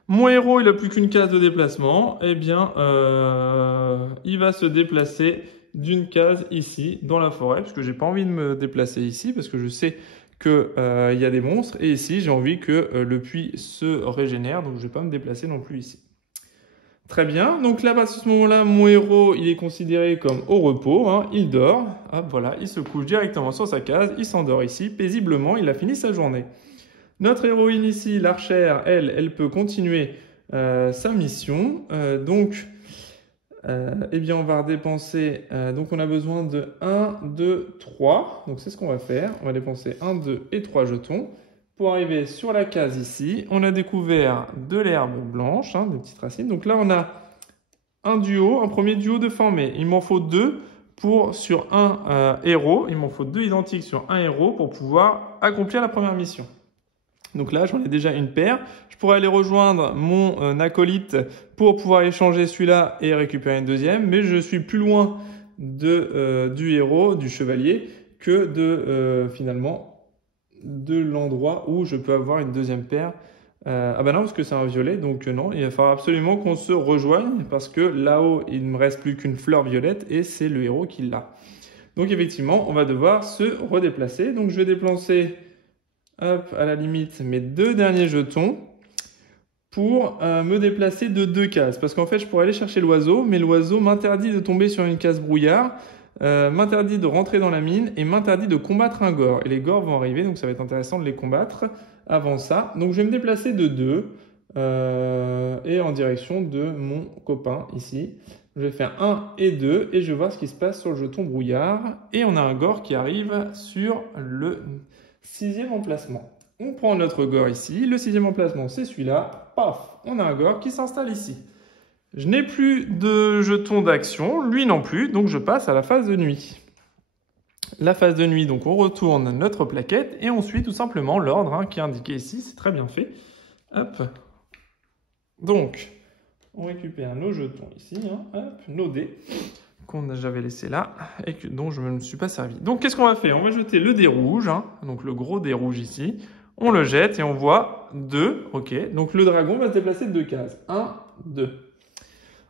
Mon héros, il n'a plus qu'une case de déplacement. Eh bien, il va se déplacer d'une case ici, dans la forêt, parce que j'ai pas envie de me déplacer ici, parce que je sais qu'il y a des monstres. Et ici, j'ai envie que le puits se régénère, donc je ne vais pas me déplacer non plus ici. Très bien, donc là, à ce moment-là, mon héros, il est considéré comme au repos, hein. Il dort, hop, voilà, il se couche directement sur sa case, il s'endort ici, paisiblement, il a fini sa journée. Notre héroïne ici, l'archère, elle peut continuer sa mission, eh bien, on va redépenser, donc on a besoin de 1, 2, 3, donc c'est ce qu'on va faire, on va dépenser 1, 2 et 3 jetons. Pour arriver sur la case ici, on a découvert de l'herbe blanche, hein, des petites racines. Donc là, on a un premier duo de formé. Il m'en faut 2 sur un héros. Il m'en faut 2 identiques sur un héros pour pouvoir accomplir la première mission. Donc là, j'en ai déjà une paire. Je pourrais aller rejoindre mon acolyte pour pouvoir échanger celui-là et récupérer une deuxième. Mais je suis plus loin du héros, du chevalier, que finalement de l'endroit où je peux avoir une deuxième paire. Ah bah non, parce que c'est un violet, donc non, il va falloir absolument qu'on se rejoigne, parce que là-haut, il ne me reste plus qu'une fleur violette, et c'est le héros qui l'a. Donc effectivement, on va devoir se redéplacer. Donc je vais déplacer, hop, à la limite, mes 2 derniers jetons, pour me déplacer de 2 cases. Parce qu'en fait, je pourrais aller chercher l'oiseau, mais l'oiseau m'interdit de tomber sur une case brouillard, m'interdit de rentrer dans la mine et m'interdit de combattre un gore. Et les gores vont arriver, donc ça va être intéressant de les combattre avant ça. Donc je vais me déplacer de 2 et en direction de mon copain ici. Je vais faire 1 et 2 et je vais voir ce qui se passe sur le jeton brouillard. Et on a un gore qui arrive sur le 6e emplacement. On prend notre gore ici. Le 6e emplacement, c'est celui-là. Paf, on a un gore qui s'installe ici. Je n'ai plus de jetons d'action, lui non plus, donc je passe à la phase de nuit. La phase de nuit, donc on retourne notre plaquette et on suit tout simplement l'ordre qui est indiqué ici, c'est très bien fait. Hop. Donc, on récupère nos jetons ici, hop, nos dés qu'on j'avais laissé là et dont je ne me suis pas servi. Donc qu'est-ce qu'on va faire? On va jeter le dé rouge, donc le gros dé rouge ici. On le jette et on voit 2, ok. Donc le dragon va se déplacer de 2 cases. 1, 2.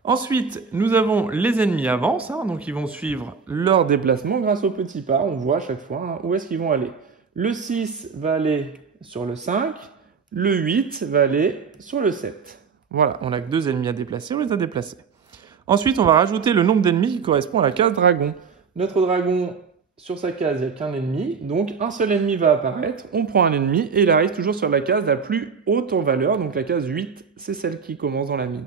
Ensuite, nous avons les ennemis avancent, donc ils vont suivre leur déplacement grâce au petit pas. On voit à chaque fois où est-ce qu'ils vont aller. Le 6 va aller sur le 5, le 8 va aller sur le 7. Voilà, on n'a que 2 ennemis à déplacer, on les a déplacés. Ensuite, on va rajouter le nombre d'ennemis qui correspond à la case dragon. Notre dragon, sur sa case, il n'y a qu'un ennemi, donc un seul ennemi va apparaître, on prend un ennemi et il arrive toujours sur la case la plus haute en valeur, donc la case 8, c'est celle qui commence dans la mine.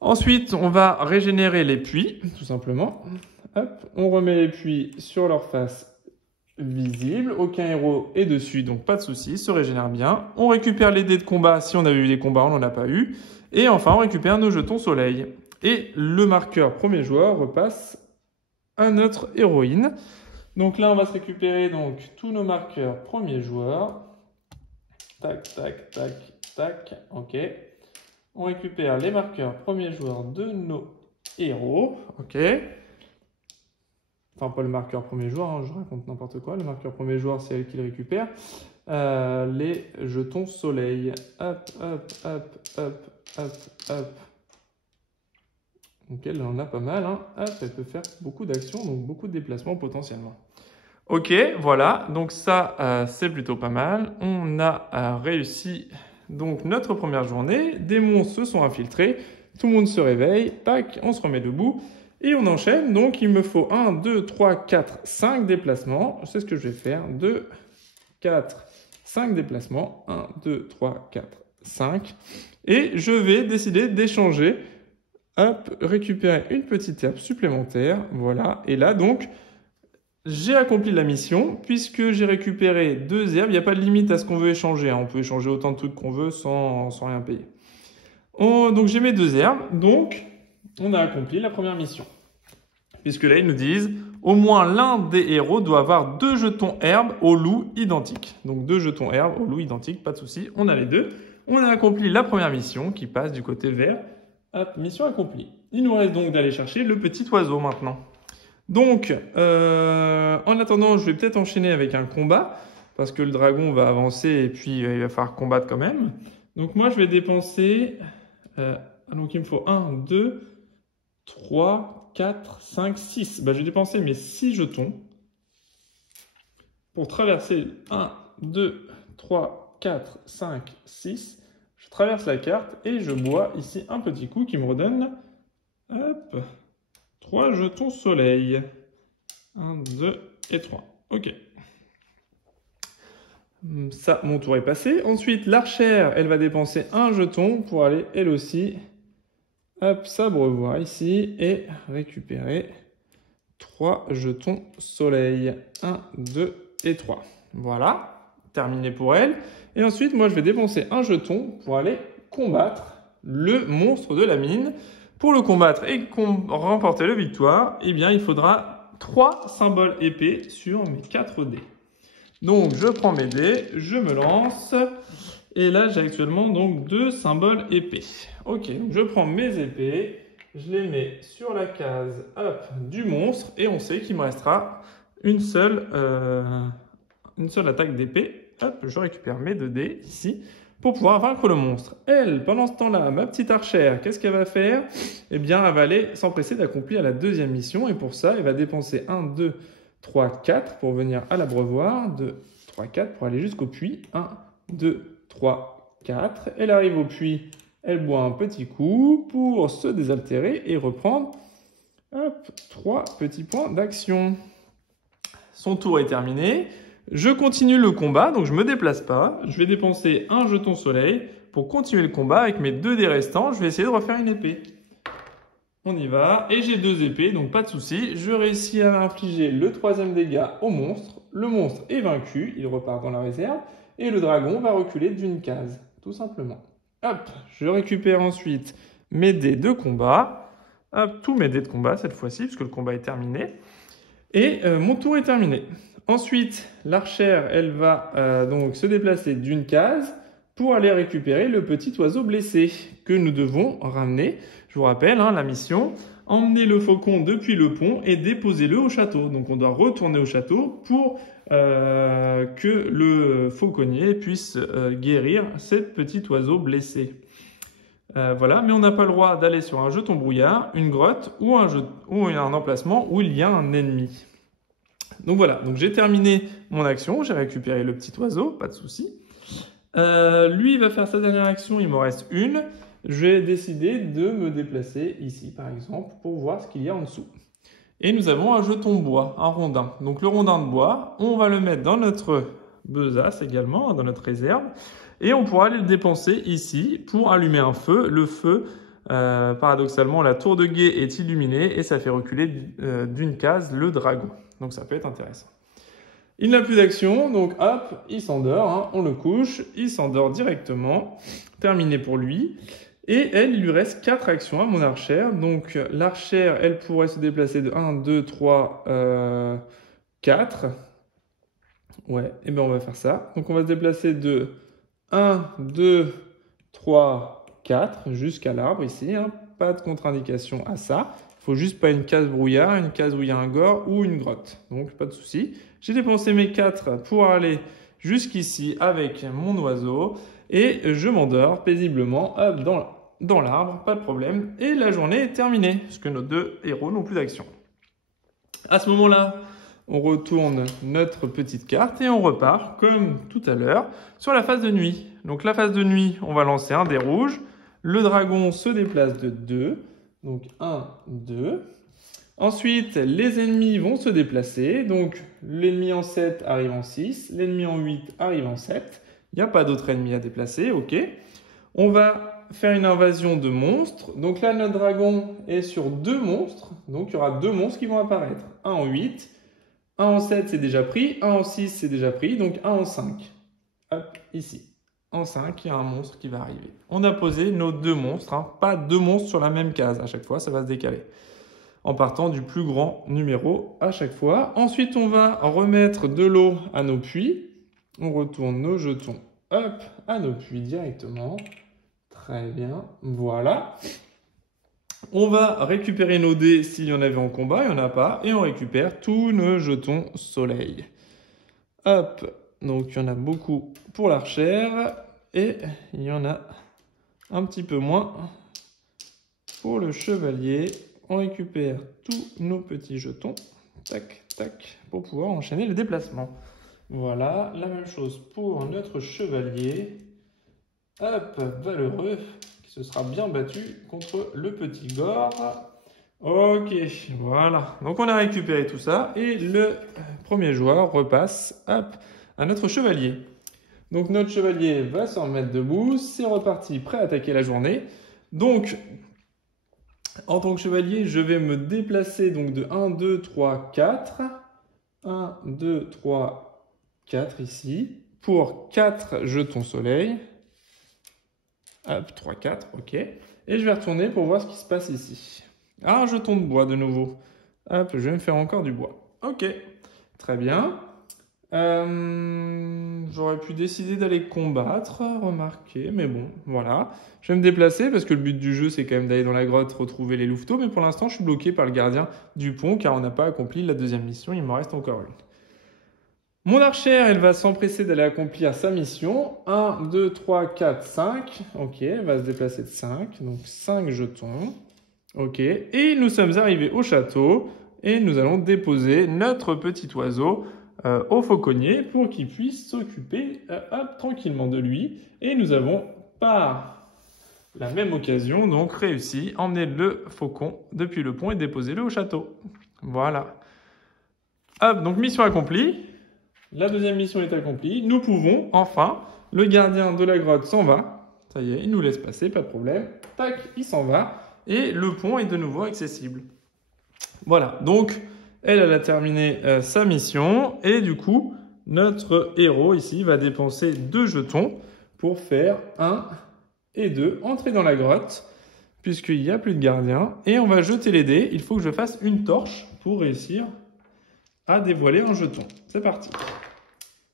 Ensuite, on va régénérer les puits, tout simplement. Hop, on remet les puits sur leur face visible. Aucun héros est dessus, donc pas de souci, se régénère bien. On récupère les dés de combat. Si on avait eu des combats, on n'en a pas eu. Et enfin, on récupère nos jetons soleil. Et le marqueur premier joueur repasse à notre héroïne. Donc là, on va se récupérer donc tous nos marqueurs premier joueur. Tac, tac, tac, tac. Ok. On récupère les marqueurs premier joueur de nos héros. Ok. Enfin, pas le marqueur premier joueur, je raconte n'importe quoi. Le marqueur premier joueur, c'est elle qui le récupère. Les jetons soleil. Hop, hop, hop, hop, hop, hop. Donc elle en a pas mal. Hop, elle peut faire beaucoup d'actions, donc beaucoup de déplacements potentiellement. Ok, voilà. Donc ça, c'est plutôt pas mal. On a réussi... Donc notre première journée, des monstres se sont infiltrés, tout le monde se réveille, tac, on se remet debout et on enchaîne. Donc il me faut 1, 2, 3, 4, 5 déplacements. C'est ce que je vais faire. 2, 4, 5 déplacements. 1, 2, 3, 4, 5. Et je vais décider d'échanger. Hop, récupérer une petite herbe supplémentaire. Voilà. Et là donc... j'ai accompli la mission puisque j'ai récupéré 2 herbes. Il n'y a pas de limite à ce qu'on veut échanger. On peut échanger autant de trucs qu'on veut sans rien payer. Donc j'ai mes 2 herbes. Donc on a accompli la première mission. Puisque là ils nous disent au moins l'un des héros doit avoir 2 jetons herbes au loup identiques. Donc 2 jetons herbes au loup identiques, pas de souci. On a les 2. On a accompli la première mission qui passe du côté vert. Hop, mission accomplie. Il nous reste donc d'aller chercher le petit oiseau maintenant. Donc, en attendant, je vais peut-être enchaîner avec un combat, parce que le dragon va avancer et puis il va falloir combattre quand même. Donc moi, je vais dépenser, donc il me faut 1, 2, 3, 4, 5, 6. Je vais dépenser mes 6 jetons pour traverser 1, 2, 3, 4, 5, 6. Je traverse la carte et je bois ici un petit coup qui me redonne 3 jetons soleil. 1, 2 et 3. Ok. Ça, mon tour est passé. Ensuite, l'archère, elle va dépenser un jeton pour aller, elle aussi, s'abreuvoir ici et récupérer 3 jetons soleil. 1, 2 et 3. Voilà, terminé pour elle. Et ensuite, moi, je vais dépenser un jeton pour aller combattre le monstre de la mine. Pour le combattre et remporter la victoire, eh bien, il faudra 3 symboles épées sur mes 4 dés. Donc, je prends mes dés, je me lance. Et là, j'ai actuellement donc 2 symboles épées. Ok, donc je prends mes épées, je les mets sur la case du monstre. Et on sait qu'il me restera une seule attaque d'épée. Hop, je récupère mes 2 dés ici pour pouvoir vaincre le monstre. Elle, pendant ce temps-là, ma petite archère, qu'est-ce qu'elle va faire? Eh bien, elle va aller s'empresser d'accomplir la deuxième mission. Et pour ça, elle va dépenser 1, 2, 3, 4 pour venir à l'abreuvoir. 2, 3, 4 pour aller jusqu'au puits. 1, 2, 3, 4. Elle arrive au puits. Elle boit un petit coup pour se désaltérer et reprendre 3 petits points d'action. Son tour est terminé. Je continue le combat, donc je ne me déplace pas. Je vais dépenser un jeton soleil pour continuer le combat avec mes 2 dés restants. Je vais essayer de refaire une épée. On y va. Et j'ai 2 épées, donc pas de souci. Je réussis à infliger le 3e dégât au monstre. Le monstre est vaincu, il repart dans la réserve. Et le dragon va reculer d'une case, tout simplement. Hop, je récupère ensuite mes dés de combat. Hop, tous mes dés de combat cette fois-ci, puisque le combat est terminé. Et mon tour est terminé. Ensuite, l'archère, elle va donc se déplacer d'une case pour aller récupérer le petit oiseau blessé que nous devons ramener. Je vous rappelle, la mission, emmener le faucon depuis le pont et déposer-le au château. Donc on doit retourner au château pour que le fauconnier puisse guérir ce petit oiseau blessé. Voilà, mais on n'a pas le droit d'aller sur un jeton brouillard, une grotte ou un emplacement où il y a un ennemi. Donc voilà, donc j'ai terminé mon action, j'ai récupéré le petit oiseau, pas de souci. Lui, il va faire sa dernière action, il m'en reste une. Je vais décider de me déplacer ici, par exemple, pour voir ce qu'il y a en dessous. Et nous avons un jeton bois, un rondin. Donc le rondin de bois, on va le mettre dans notre besace également, dans notre réserve. Et on pourra aller le dépenser ici pour allumer un feu. Le feu, paradoxalement, la tour de guet est illuminée et ça fait reculer d'une case le dragon. Donc ça peut être intéressant. Il n'a plus d'action, donc hop, il s'endort, on le couche, il s'endort directement. Terminé pour lui. Et elle, il lui reste 4 actions à mon archère. Donc l'archère, elle pourrait se déplacer de 1, 2, 3, 4. Ouais, et bien on va faire ça. Donc on va se déplacer de 1, 2, 3, 4 jusqu'à l'arbre ici. Pas de contre-indication à ça. Il faut juste pas une case brouillard, une case où il y a un gore ou une grotte. Donc pas de souci. J'ai dépensé mes 4 pour aller jusqu'ici avec mon oiseau. Et je m'endors paisiblement dans l'arbre, pas de problème. Et la journée est terminée, puisque nos 2 héros n'ont plus d'action. À ce moment-là, on retourne notre petite carte et on repart, comme tout à l'heure, sur la phase de nuit. Donc la phase de nuit, on va lancer un dé rouge. Le dragon se déplace de 2. Donc 1, 2. Ensuite, les ennemis vont se déplacer. Donc l'ennemi en 7 arrive en 6. L'ennemi en 8 arrive en 7. Il n'y a pas d'autres ennemis à déplacer, ok. On va faire une invasion de monstres. Donc là, notre dragon est sur 2 monstres. Donc il y aura 2 monstres qui vont apparaître. Un en 8. 1 en 7, c'est déjà pris. 1 en 6, c'est déjà pris. Donc 1 en 5. Hop, ici. En 5, il y a un monstre qui va arriver. On a posé nos 2 monstres. Pas 2 monstres sur la même case. À chaque fois, ça va se décaler. En partant du plus grand numéro à chaque fois. Ensuite, on va remettre de l'eau à nos puits. On retourne nos jetons, hop, à nos puits directement. Très bien, voilà. On va récupérer nos dés s'il y en avait en combat, il n'y en a pas. Et on récupère tous nos jetons soleil. Hop, donc il y en a beaucoup pour l'archère. Et il y en a un petit peu moins pour le chevalier. On récupère tous nos petits jetons. Tac, tac, pour pouvoir enchaîner le déplacement. Voilà, la même chose pour notre chevalier. Hop, valeureux, qui se sera bien battu contre le petit gore. Ok, voilà. Donc on a récupéré tout ça et le premier joueur repasse hop, à notre chevalier. Donc notre chevalier va se remettre debout, c'est reparti, prêt à attaquer la journée. Donc en tant que chevalier, je vais me déplacer donc de 1, 2, 3, 4. 1, 2, 3, 4 ici. Pour 4 jetons soleil. Hop, 3, 4, ok. Et je vais retourner pour voir ce qui se passe ici. Ah, un jeton de bois de nouveau. Hop, je vais me faire encore du bois. Ok, très bien. J'aurais pu décider d'aller combattre, remarquez, mais bon, voilà. Je vais me déplacer parce que le but du jeu, c'est quand même d'aller dans la grotte retrouver les louveteaux, mais pour l'instant, je suis bloqué par le gardien du pont car on n'a pas accompli la deuxième mission, il m'en reste encore une. Mon archère, elle va s'empresser d'aller accomplir sa mission. 1, 2, 3, 4, 5. Ok, elle va se déplacer de 5, donc 5 jetons. Ok, et nous sommes arrivés au château et nous allons déposer notre petit oiseau au fauconnier pour qu'il puisse s'occuper tranquillement de lui. Et nous avons, par la même occasion, donc réussi à emmener le faucon depuis le pont et déposer-le au château. Voilà. Hop, donc mission accomplie. La deuxième mission est accomplie. Nous pouvons, enfin, le gardien de la grotte s'en va. Ça y est, il nous laisse passer, pas de problème. Tac, il s'en va. Et le pont est de nouveau accessible. Voilà, donc elle a terminé sa mission. Et du coup, notre héros ici va dépenser 2 jetons pour faire 1 et 2. Entrer dans la grotte, puisqu'il n'y a plus de gardien. Et on va jeter les dés. Il faut que je fasse une torche pour réussir à dévoiler un jeton. C'est parti.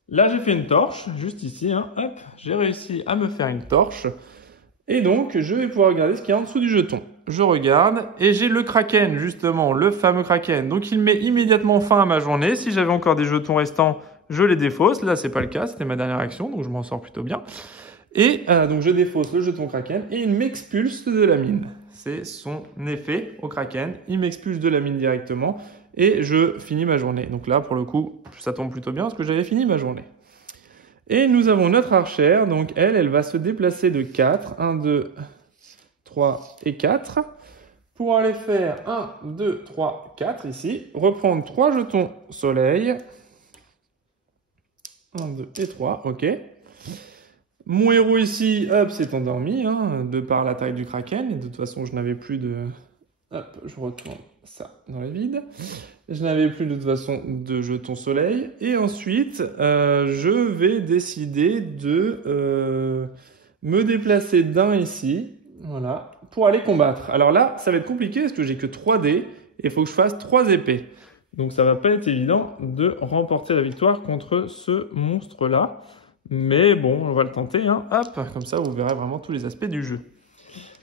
Là, j'ai fait une torche, juste ici. Hein. Hop, j'ai réussi à me faire une torche. Et donc, je vais pouvoir regarder ce qu'il y a en dessous du jeton. Je regarde et j'ai le kraken, justement, le fameux kraken. Donc, il met immédiatement fin à ma journée. Si j'avais encore des jetons restants, je les défausse. Là, c'est pas le cas, c'était ma dernière action, donc je m'en sors plutôt bien. Et donc, je défausse le jeton kraken et il m'expulse de la mine. C'est son effet au kraken. Il m'expulse de la mine directement. Et je finis ma journée. Donc là, pour le coup, ça tombe plutôt bien parce que j'avais fini ma journée. Et nous avons notre archère. Donc elle va se déplacer de 4. 1, 2, 3 et 4. Pour aller faire 1, 2, 3, 4 ici. Reprendre 3 jetons soleil. 1, 2 et 3. Ok. Mon héros ici, hop, s'est endormi de par l'attaque du kraken. Et de toute façon, je n'avais plus de... Hop, je retourne ça dans le vide. Je n'avais plus de toute façon de jetons soleil. Et ensuite, je vais décider de me déplacer d'un ici, voilà, pour aller combattre. Alors là, ça va être compliqué parce que j'ai que 3 dés et il faut que je fasse 3 épées. Donc ça va pas être évident de remporter la victoire contre ce monstre-là. Mais bon, on va le tenter. Hein. Hop, comme ça, vous verrez vraiment tous les aspects du jeu.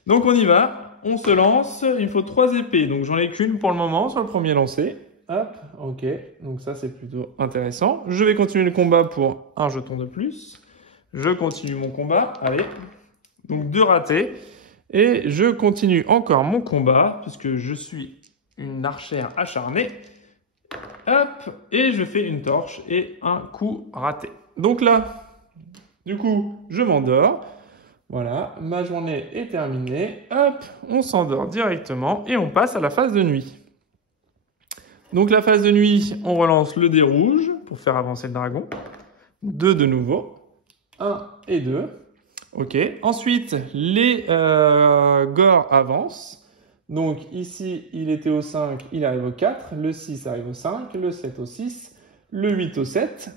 Donc on y va. On se lance, il me faut 3 épées, donc j'en ai qu'une pour le moment sur le premier lancer. Hop, ok, donc ça c'est plutôt intéressant. Je vais continuer le combat pour un jeton de plus. Je continue mon combat, allez, donc 2 ratés. Et je continue encore mon combat, puisque je suis une archère acharnée. Hop, et je fais une torche et un coup raté. Donc là, du coup, je m'endors. Voilà, ma journée est terminée. Hop, on s'endort directement et on passe à la phase de nuit. Donc la phase de nuit, on relance le dé rouge pour faire avancer le dragon. 2 de nouveau. 1 et 2. Ok. Ensuite, les gores avancent. Donc ici, il était au 5, il arrive au 4. Le 6 arrive au 5. Le 7 au 6. Le 8 au 7.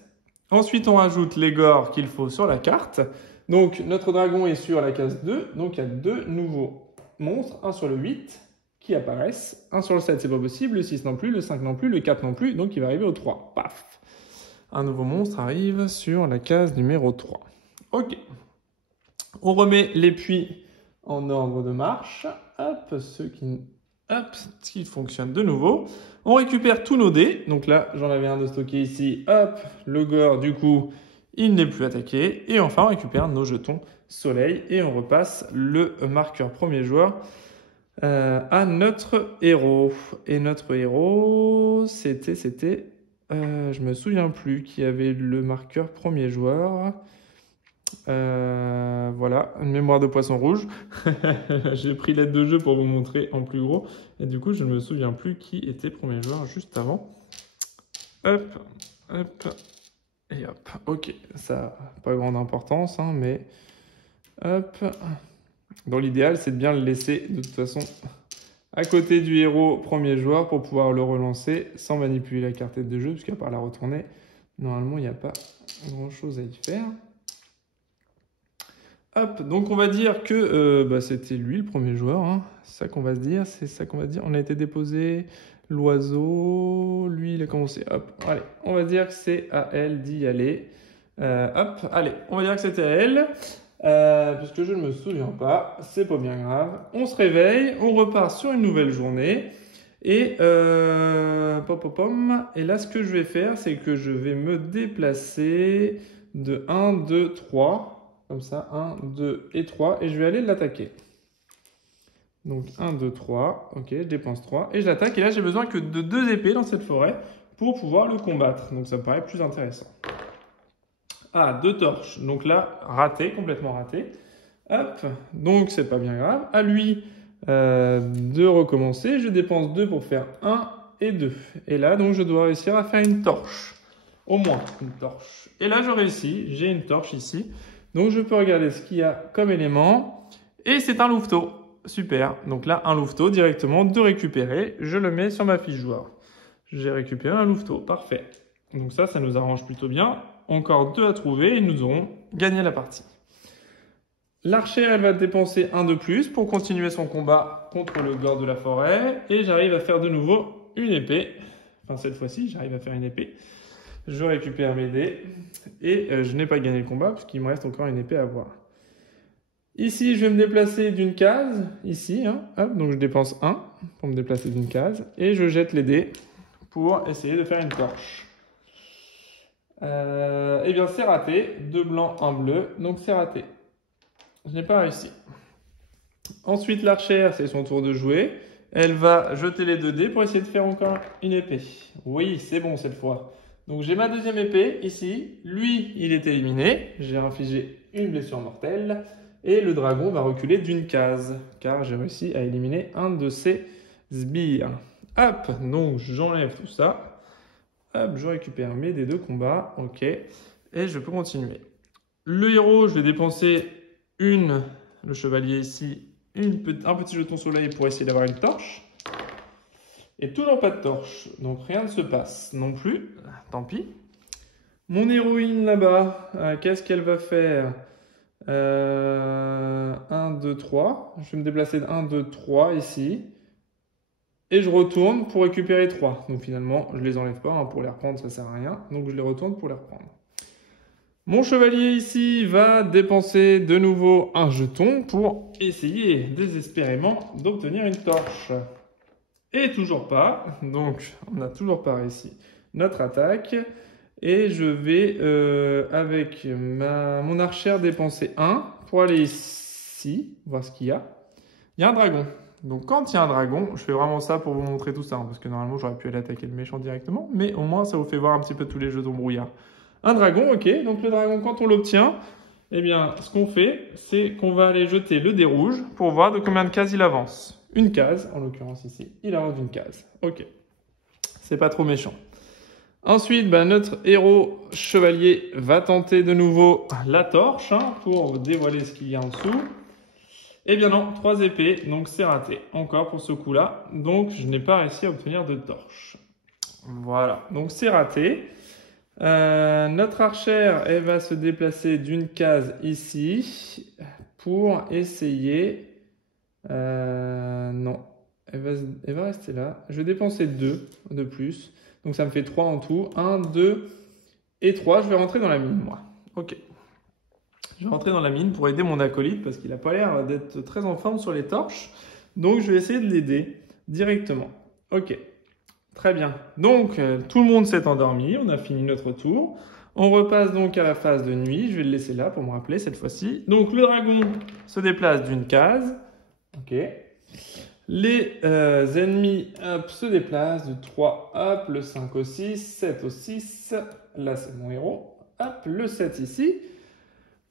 Ensuite, on rajoute les gores qu'il faut sur la carte. Donc, notre dragon est sur la case 2. Donc, il y a 2 nouveaux monstres. Un sur le 8 qui apparaissent. Un sur le 7, c'est pas possible. Le 6 non plus. Le 5 non plus. Le 4 non plus. Donc, il va arriver au 3. Paf. Un nouveau monstre arrive sur la case numéro 3. Ok. On remet les puits en ordre de marche. Hop, ce qui fonctionne de nouveau. On récupère tous nos dés. Donc là, j'en avais un de stocké ici. Hop, le gore, du coup... il n'est plus attaqué. Et enfin, on récupère nos jetons soleil et on repasse le marqueur premier joueur à notre héros. Et notre héros, c'était Je me souviens plus qui avait le marqueur premier joueur. Voilà, une mémoire de poisson rouge. J'ai pris l'aide de jeu pour vous montrer en plus gros. Et du coup, je ne me souviens plus qui était premier joueur juste avant. Hop, hop, et hop. Ok, ça n'a pas grande importance, hein, mais hop. Dans l'idéal, c'est de bien le laisser de toute façon à côté du héros premier joueur pour pouvoir le relancer sans manipuler la carte de jeu, puisqu'à part la retourner, normalement, il n'y a pas grand-chose à y faire. Hop, donc on va dire que c'était lui le premier joueur, hein. C'est ça qu'on va se dire, c'est ça qu'on va dire. On a été déposé, l'oiseau, lui il a commencé. Hop, allez, on va dire que c'est à elle d'y aller. Hop, allez, on va dire que c'était à elle, puisque je ne me souviens pas, c'est pas bien grave. On se réveille, on repart sur une nouvelle journée. Et, et là, ce que je vais faire, c'est que je vais me déplacer de 1, 2, 3. Comme ça, 1, 2 et 3. Et je vais aller l'attaquer. Donc 1, 2, 3. Ok, je dépense 3. Et je l'attaque. Et là, j'ai besoin que de 2 épées dans cette forêt pour pouvoir le combattre. Donc ça me paraît plus intéressant. Ah, 2 torches. Donc là, raté, complètement raté. Hop, donc c'est pas bien grave. À lui de recommencer. Je dépense 2 pour faire 1 et 2. Et là, donc je dois réussir à faire une torche. Au moins une torche. Et là, je réussis. J'ai une torche ici. Donc, je peux regarder ce qu'il y a comme élément. Et c'est un louveteau. Super. Donc là, un louveteau directement de récupérer. Je le mets sur ma fiche joueur. J'ai récupéré un louveteau. Parfait. Donc ça nous arrange plutôt bien. Encore 2 à trouver et nous aurons gagné la partie. L'archère, elle va dépenser 1 de plus pour continuer son combat contre le gore de la forêt. Et j'arrive à faire de nouveau une épée. Enfin, cette fois-ci, j'arrive à faire une épée. Je récupère mes dés et je n'ai pas gagné le combat parce qu'il me reste encore une épée à avoir. Ici, je vais me déplacer d'une case, ici, hein, hop, donc je dépense 1 pour me déplacer d'une case et je jette les dés pour essayer de faire une torche. Eh bien, c'est raté, 2 blancs, 1 bleu, donc c'est raté. Je n'ai pas réussi. Ensuite, l'archère, c'est son tour de jouer. Elle va jeter les 2 dés pour essayer de faire encore une épée. Oui, c'est bon cette fois. Donc j'ai ma deuxième épée ici, lui il est éliminé, j'ai infligé une blessure mortelle et le dragon va reculer d'une case car j'ai réussi à éliminer un de ses sbires. Hop, donc j'enlève tout ça, hop, je récupère mes dés de combat, ok, et je peux continuer. Le héros, je vais dépenser le chevalier ici, un petit jeton soleil pour essayer d'avoir une torche. Et toujours pas de torche, donc rien ne se passe non plus, tant pis. Mon héroïne là-bas, qu'est-ce qu'elle va faire 1, 2, 3. Je vais me déplacer de 1, 2, 3 ici. Et je retourne pour récupérer 3. Donc finalement, je les enlève pas, hein, pour les reprendre, ça sert à rien. Donc je les retourne pour les reprendre. Mon chevalier ici va dépenser de nouveau un jeton pour essayer désespérément d'obtenir une torche. Et toujours pas, donc on n'a toujours pas réussi notre attaque. Et je vais, avec mon archère, dépenser 1 pour aller ici, voir ce qu'il y a. Il y a un dragon. Donc quand il y a un dragon, je fais vraiment ça pour vous montrer tout ça, hein, parce que normalement j'aurais pu aller attaquer le méchant directement, mais au moins ça vous fait voir un petit peu tous les jeux d'ombre-brouillard. Un dragon, ok, donc le dragon quand on l'obtient, eh bien ce qu'on fait, c'est qu'on va aller jeter le dé rouge pour voir de combien de cases il avance. Une case, en l'occurrence ici, il avance d'une case. Ok, c'est pas trop méchant. Ensuite, notre héros chevalier va tenter de nouveau la torche, hein, pour dévoiler ce qu'il y a en dessous. Eh bien non, 3 épées, donc c'est raté. Encore pour ce coup-là, donc je n'ai pas réussi à obtenir de torche. Voilà, donc c'est raté. Notre archère, elle va se déplacer d'une case ici pour essayer... non, elle va rester là. Je vais dépenser 2 de plus. Donc ça me fait 3 en tout. 1, 2 et 3. Je vais rentrer dans la mine, moi. Ok. Je vais rentrer dans la mine pour aider mon acolyte parce qu'il n'a pas l'air d'être très en forme sur les torches. Donc je vais essayer de l'aider directement. Ok. Très bien. Donc tout le monde s'est endormi. On a fini notre tour. On repasse donc à la phase de nuit. Je vais le laisser là pour me rappeler cette fois-ci. Donc le dragon se déplace d'une case. Ok. Les ennemis hop, se déplacent de 3, hop, le 5 au 6, 7 au 6. Là, c'est mon héros. Hop, le 7 ici.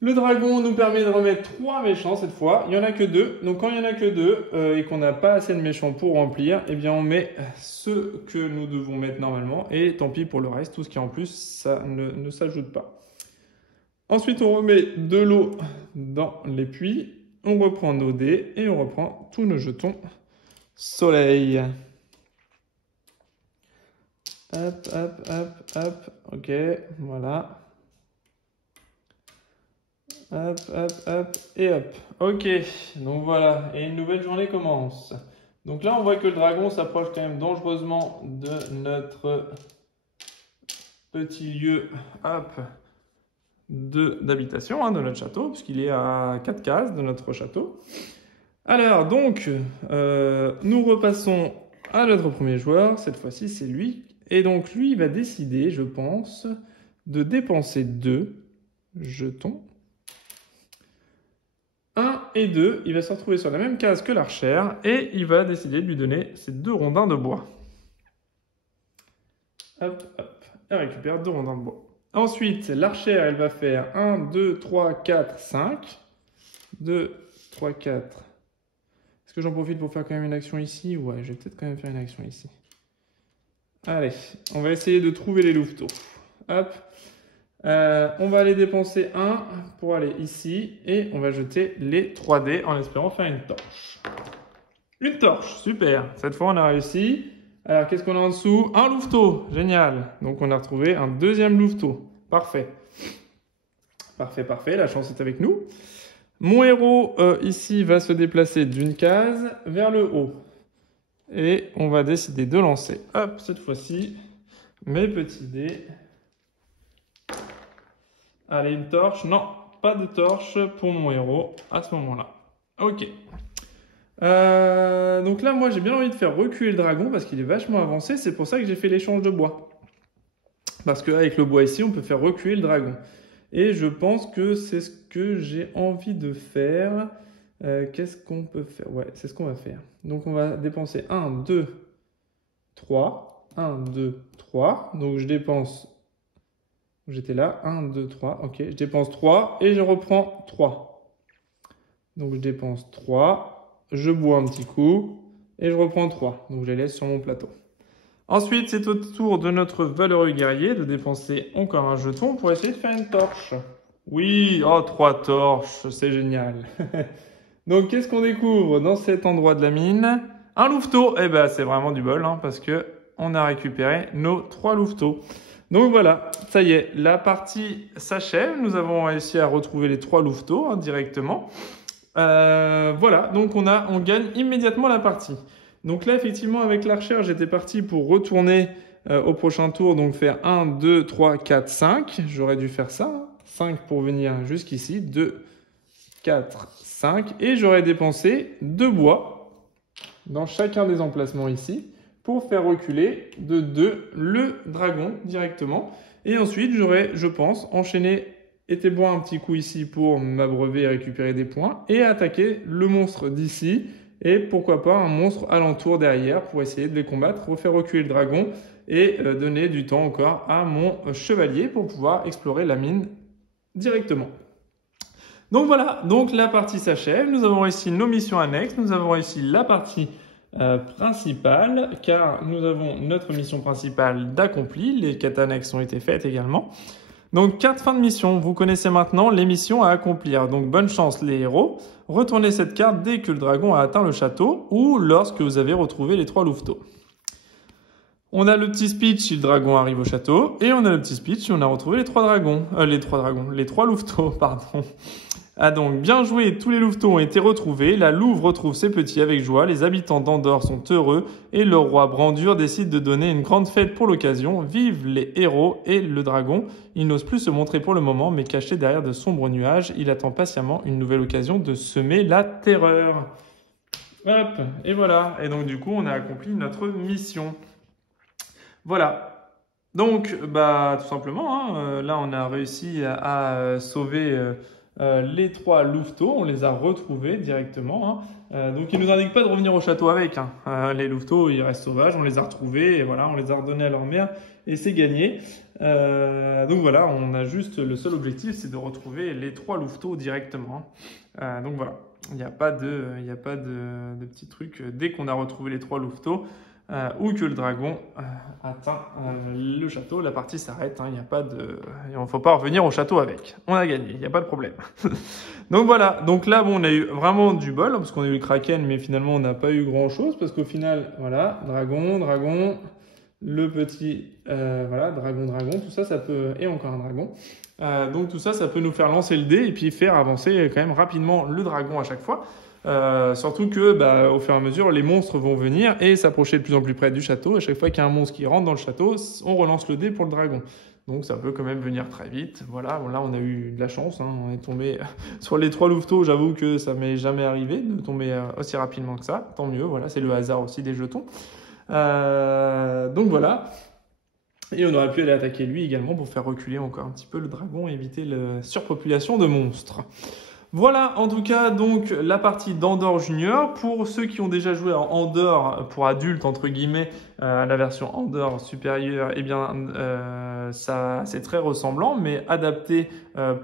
Le dragon nous permet de remettre 3 méchants cette fois. Il n'y en a que 2. Donc quand il n'y en a que 2 et qu'on n'a pas assez de méchants pour remplir, eh bien on met ceux que nous devons mettre normalement. Et tant pis pour le reste, tout ce qui est en plus, ça ne s'ajoute pas. Ensuite, on remet de l'eau dans les puits. On reprend nos dés et on reprend tous nos jetons soleil. Hop, hop, hop, hop. Ok, voilà. Hop, hop, hop, et hop. Ok, donc voilà, et une nouvelle journée commence. Donc là, on voit que le dragon s'approche quand même dangereusement de notre petit lieu, hop, d'habitation, hein, de notre château, puisqu'il est à 4 cases de notre château. Alors, donc, nous repassons à notre premier joueur. Cette fois-ci, c'est lui. Et donc, lui, il va décider, je pense, de dépenser 2 jetons. 1 et 2, il va se retrouver sur la même case que l'archère et il va décider de lui donner ces 2 rondins de bois. Hop, hop, elle récupère 2 rondins de bois. Ensuite, l'archère, elle va faire 1, 2, 3, 4, 5. 2, 3, 4. Est-ce que j'en profite pour faire quand même une action ici? Ouais, je vais peut-être quand même faire une action ici. Allez, on va essayer de trouver les louveteaux. Hop. On va aller dépenser 1 pour aller ici et on va jeter les 3 dés en espérant faire une torche. Une torche, super. Cette fois, on a réussi. Alors, qu'est-ce qu'on a en dessous? Un louveteau, génial. Donc, on a retrouvé un deuxième louveteau. Parfait. Parfait, parfait. La chance est avec nous. Mon héros, ici, va se déplacer d'une case vers le haut. Et on va décider de lancer. Hop, cette fois-ci, mes petits dés. Allez, une torche. Non, pas de torche pour mon héros à ce moment-là. Ok. Donc là, moi, j'ai bien envie de faire reculer le dragon parce qu'il est vachement avancé. C'est pour ça que j'ai fait l'échange de bois. Parce qu'avec le bois ici, on peut faire reculer le dragon. Et je pense que c'est ce que j'ai envie de faire. Qu'est-ce qu'on peut faire? Ouais, c'est ce qu'on va faire. Donc, on va dépenser 1, 2, 3. 1, 2, 3. Donc, je dépense... J'étais là, 1, 2, 3, ok, je dépense 3 et je reprends 3. Donc je dépense 3, je bois un petit coup et je reprends 3. Donc je les laisse sur mon plateau. Ensuite, c'est au tour de notre valeureux guerrier de dépenser encore un jeton pour essayer de faire une torche. Oui, oh 3 torches, c'est génial. Donc qu'est-ce qu'on découvre dans cet endroit de la mine? Un louveteau, eh ben c'est vraiment du bol hein, parce que on a récupéré nos 3 louveteaux. Donc voilà, ça y est, la partie s'achève. Nous avons réussi à retrouver les 3 louveteaux hein, directement. Voilà, donc on gagne immédiatement la partie. Donc là, effectivement, avec l'archère, j'étais parti pour retourner au prochain tour, donc faire 1, 2, 3, 4, 5. J'aurais dû faire ça, 5 pour venir jusqu'ici, 2, 4, 5. Et j'aurais dépensé 2 bois dans chacun des emplacements ici, pour faire reculer de 2 le dragon directement. Et ensuite, j'aurais, je pense, enchaîné, été boire un petit coup ici pour m'abreuver et récupérer des points, et attaquer le monstre d'ici, et pourquoi pas un monstre alentour derrière pour essayer de les combattre, refaire reculer le dragon, et donner du temps encore à mon chevalier pour pouvoir explorer la mine directement. Donc voilà, donc la partie s'achève, nous avons réussi nos missions annexes, nous avons réussi la partie principale, car nous avons notre mission principale d'accompli, les quêtes annexes ont été faites également. Donc carte fin de mission, vous connaissez maintenant les missions à accomplir, donc bonne chance les héros, retournez cette carte dès que le dragon a atteint le château ou lorsque vous avez retrouvé les 3 louveteaux. On a le petit speech si le dragon arrive au château, et on a le petit speech si on a retrouvé les 3 dragons, les 3 louveteaux, pardon. Ah donc, bien joué, tous les louveteaux ont été retrouvés, la louve retrouve ses petits avec joie, les habitants d'Andorre sont heureux, et le roi Brandur décide de donner une grande fête pour l'occasion. Vive les héros et le dragon. Il n'ose plus se montrer pour le moment, mais caché derrière de sombres nuages, il attend patiemment une nouvelle occasion de semer la terreur. Hop, et voilà. Et donc du coup, on a accompli notre mission. Voilà. Donc, bah, tout simplement, hein, là, on a réussi à sauver les 3 louveteaux, on les a retrouvés directement, hein. Donc il nous indique pas de revenir au château avec, hein. Les louveteaux, ils restent sauvages, on les a retrouvés, et voilà, on les a redonnés à leur mère, et c'est gagné. Donc voilà, on a juste, le seul objectif, c'est de retrouver les 3 louveteaux directement, hein. Donc voilà, il n'y a pas de petit truc. Dès qu'on a retrouvé les 3 louveteaux, ou que le dragon atteint le château, la partie s'arrête, hein. Il ne faut pas revenir au château avec. On a gagné, il n'y a pas de problème. Donc voilà, donc là bon, on a eu vraiment du bol, parce qu'on a eu le kraken, mais finalement on n'a pas eu grand chose, parce qu'au final, voilà, dragon, le petit, voilà, dragon, tout ça, ça peut, et encore un dragon. Donc tout ça, ça peut nous faire lancer le dé et puis faire avancer quand même rapidement le dragon à chaque fois. Surtout que au fur et à mesure les monstres vont venir et s'approcher de plus en plus près du château. À chaque fois qu'il y a un monstre qui rentre dans le château, on relance le dé pour le dragon. Donc ça peut quand même venir très vite. Voilà, bon, là on a eu de la chance, hein. On est tombé sur les 3 louveteaux. J'avoue que ça m'est jamais arrivé de tomber aussi rapidement que ça. Tant mieux, voilà, c'est le hasard aussi des jetons. Donc voilà. Et on aurait pu aller attaquer lui également pour faire reculer encore un petit peu le dragon et éviter la surpopulation de monstres. Voilà en tout cas donc la partie d'Andor Junior. Pour ceux qui ont déjà joué à Andor pour adultes entre guillemets, la version Andor supérieure, eh bien ça c'est très ressemblant mais adapté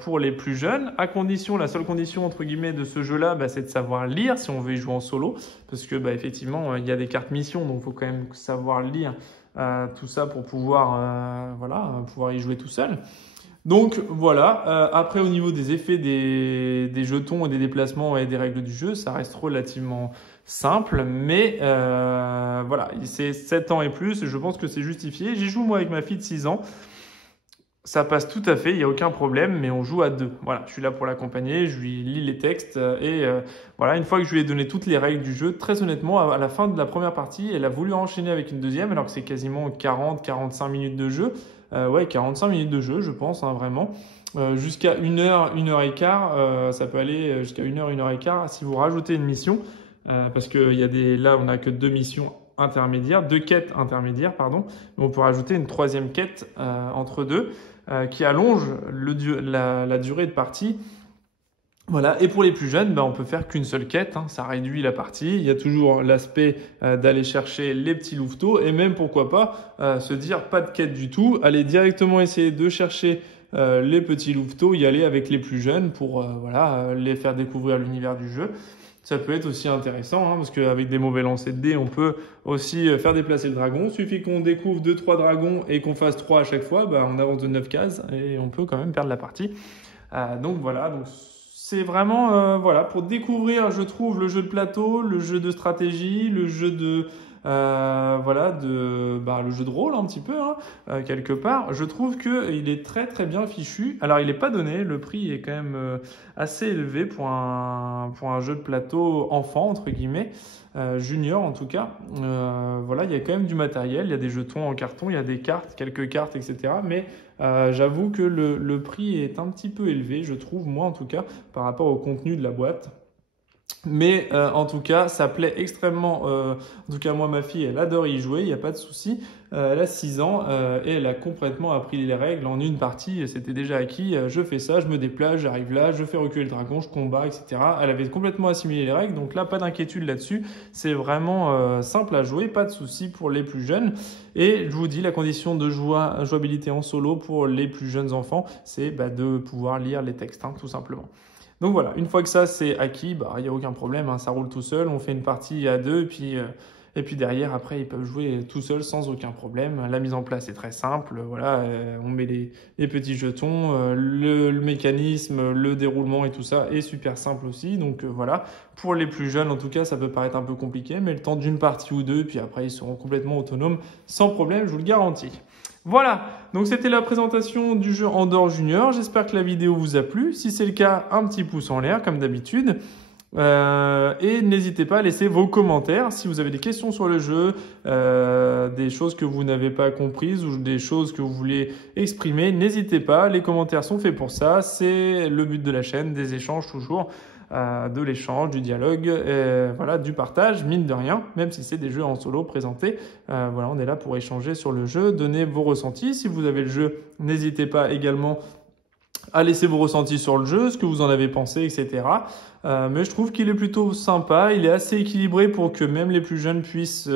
pour les plus jeunes. À condition, la seule condition entre guillemets de ce jeu-là, c'est de savoir lire si on veut y jouer en solo, parce que effectivement il y a des cartes mission, donc il faut quand même savoir lire tout ça pour pouvoir pouvoir y jouer tout seul. Donc voilà, après au niveau des effets des jetons et des déplacements et des règles du jeu, ça reste relativement simple, mais voilà, c'est 7 ans et plus, je pense que c'est justifié. J'y joue moi avec ma fille de 6 ans, ça passe tout à fait, il n'y a aucun problème, mais on joue à 2. Voilà, je suis là pour l'accompagner, je lui lis les textes et voilà, une fois que je lui ai donné toutes les règles du jeu, très honnêtement, à la fin de la première partie, elle a voulu enchaîner avec une deuxième, alors que c'est quasiment 40-45 minutes de jeu. 45 minutes de jeu, je pense, hein, vraiment. Jusqu'à 1 heure, 1 heure et quart, ça peut aller jusqu'à 1 heure, 1 heure et quart si vous rajoutez une mission, parce que là, on n'a que 2 missions intermédiaires, 2 quêtes intermédiaires, pardon. Mais on peut rajouter une 3e quête entre deux, qui allonge la durée de partie. Voilà, et pour les plus jeunes, on peut faire qu'une seule quête, hein, ça réduit la partie. Il y a toujours l'aspect d'aller chercher les petits louveteaux et même pourquoi pas se dire pas de quête du tout, aller directement essayer de chercher les petits louveteaux, y aller avec les plus jeunes pour les faire découvrir l'univers du jeu. Ça peut être aussi intéressant, hein, parce qu'avec des mauvais lancers de dés, on peut aussi faire déplacer le dragon. Il suffit qu'on découvre 2-3 dragons et qu'on fasse 3 à chaque fois, on avance de 9 cases et on peut quand même perdre la partie. Donc voilà, c'est vraiment pour découvrir, je trouve, le jeu de plateau, le jeu de stratégie, le jeu de le jeu de rôle un petit peu, hein, quelque part. Je trouve que il est très très bien fichu. Alors il n'est pas donné, le prix est quand même assez élevé pour un jeu de plateau enfant entre guillemets, junior en tout cas. Il y a quand même du matériel, il y a des jetons en carton, il y a des cartes, quelques cartes, etc. Mais j'avoue que le prix est un petit peu élevé, je trouve, moi en tout cas, par rapport au contenu de la boîte. Mais en tout cas, ça plaît extrêmement. En tout cas, moi, ma fille, elle adore y jouer, il n'y a pas de souci. Elle a 6 ans et elle a complètement appris les règles en une partie. C'était déjà acquis. Je fais ça, je me déplace, j'arrive là, je fais reculer le dragon, je combats, etc. Elle avait complètement assimilé les règles, donc là, pas d'inquiétude là-dessus. C'est vraiment simple à jouer, pas de souci pour les plus jeunes. Et je vous dis, la condition de jouabilité en solo pour les plus jeunes enfants, c'est de pouvoir lire les textes, hein, tout simplement. Donc voilà, une fois que ça c'est acquis, il n'y a aucun problème, hein, ça roule tout seul, on fait une partie à 2 et puis derrière après ils peuvent jouer tout seuls sans aucun problème. La mise en place est très simple, on met les petits jetons, le mécanisme, le déroulement et tout ça est super simple aussi. Donc voilà, pour les plus jeunes en tout cas ça peut paraître un peu compliqué, mais le temps d'une partie ou deux, puis après ils seront complètement autonomes sans problème, je vous le garantis. Voilà, donc c'était la présentation du jeu Andor Junior. J'espère que la vidéo vous a plu. Si c'est le cas, un petit pouce en l'air comme d'habitude. Et n'hésitez pas à laisser vos commentaires si vous avez des questions sur le jeu, des choses que vous n'avez pas comprises ou des choses que vous voulez exprimer. N'hésitez pas, les commentaires sont faits pour ça. C'est le but de la chaîne, des échanges toujours. De l'échange, du dialogue, du partage, mine de rien, même si c'est des jeux en solo présentés. On est là pour échanger sur le jeu, donner vos ressentis. Si vous avez le jeu, n'hésitez pas également à laisser vos ressentis sur le jeu, ce que vous en avez pensé, etc. Mais je trouve qu'il est plutôt sympa, il est assez équilibré pour que même les plus jeunes puissent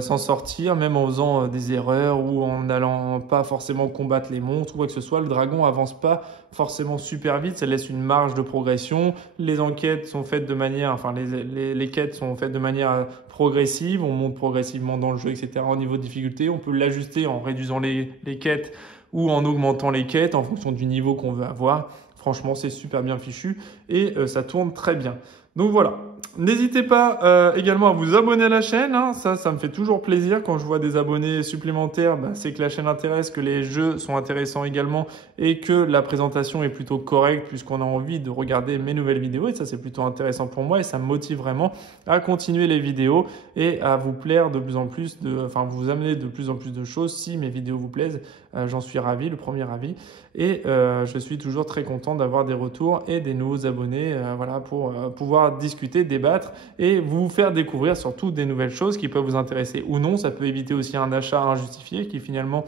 s'en sortir, même en faisant des erreurs ou en n'allant pas forcément combattre les monstres ou quoi que ce soit. Le dragon avance pas forcément super vite, ça laisse une marge de progression. Les enquêtes sont faites de manière, enfin les quêtes sont faites de manière progressive, on monte progressivement dans le jeu, etc. Au niveau de difficulté, on peut l'ajuster en réduisant les quêtes ou en augmentant les quêtes en fonction du niveau qu'on veut avoir. Franchement, c'est super bien fichu et ça tourne très bien. Donc voilà, n'hésitez pas également à vous abonner à la chaîne, hein. Ça me fait toujours plaisir quand je vois des abonnés supplémentaires, c'est que la chaîne intéresse, que les jeux sont intéressants également et que la présentation est plutôt correcte puisqu'on a envie de regarder mes nouvelles vidéos et ça c'est plutôt intéressant pour moi et ça me motive vraiment à continuer les vidéos et à vous plaire de plus en plus, vous amener de plus en plus de choses si mes vidéos vous plaisent. J'en suis ravi, le premier ravi et je suis toujours très content d'avoir des retours et des nouveaux abonnés voilà, pour pouvoir discuter, débattre et vous faire découvrir surtout des nouvelles choses qui peuvent vous intéresser ou non. Ça peut éviter aussi un achat injustifié qui finalement,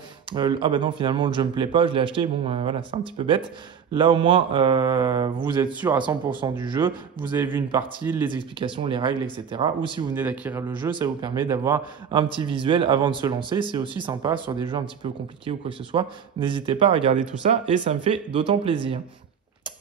finalement le jeu me plaît pas, je l'ai acheté, voilà, c'est un petit peu bête. Là au moins, vous êtes sûr à 100% du jeu, vous avez vu une partie, les explications, les règles, etc. Ou si vous venez d'acquérir le jeu, ça vous permet d'avoir un petit visuel avant de se lancer. C'est aussi sympa sur des jeux un petit peu compliqués ou quoi que ce soit. N'hésitez pas à regarder tout ça et ça me fait d'autant plaisir.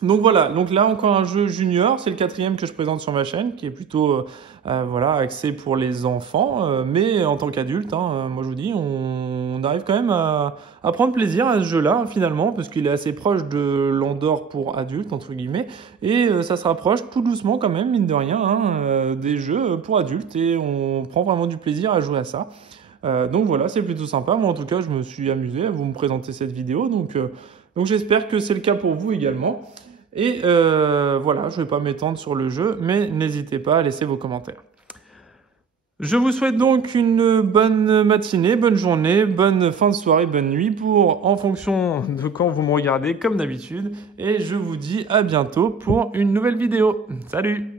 Donc voilà, donc là encore un jeu junior, c'est le 4e que je présente sur ma chaîne, qui est plutôt voilà, axé pour les enfants, mais en tant qu'adulte, moi je vous dis, on arrive quand même à prendre plaisir à ce jeu-là finalement, parce qu'il est assez proche de l'Andor pour adultes, entre guillemets, et ça se rapproche tout doucement quand même, mine de rien, des jeux pour adultes, et on prend vraiment du plaisir à jouer à ça. Donc voilà, c'est plutôt sympa. Moi en tout cas, je me suis amusé à vous me présenter cette vidéo, donc j'espère que c'est le cas pour vous également. Et voilà, je ne vais pas m'étendre sur le jeu, mais n'hésitez pas à laisser vos commentaires. Je vous souhaite donc une bonne matinée, bonne journée, bonne fin de soirée, bonne nuit en fonction de quand vous me regardez comme d'habitude. Et je vous dis à bientôt pour une nouvelle vidéo. Salut!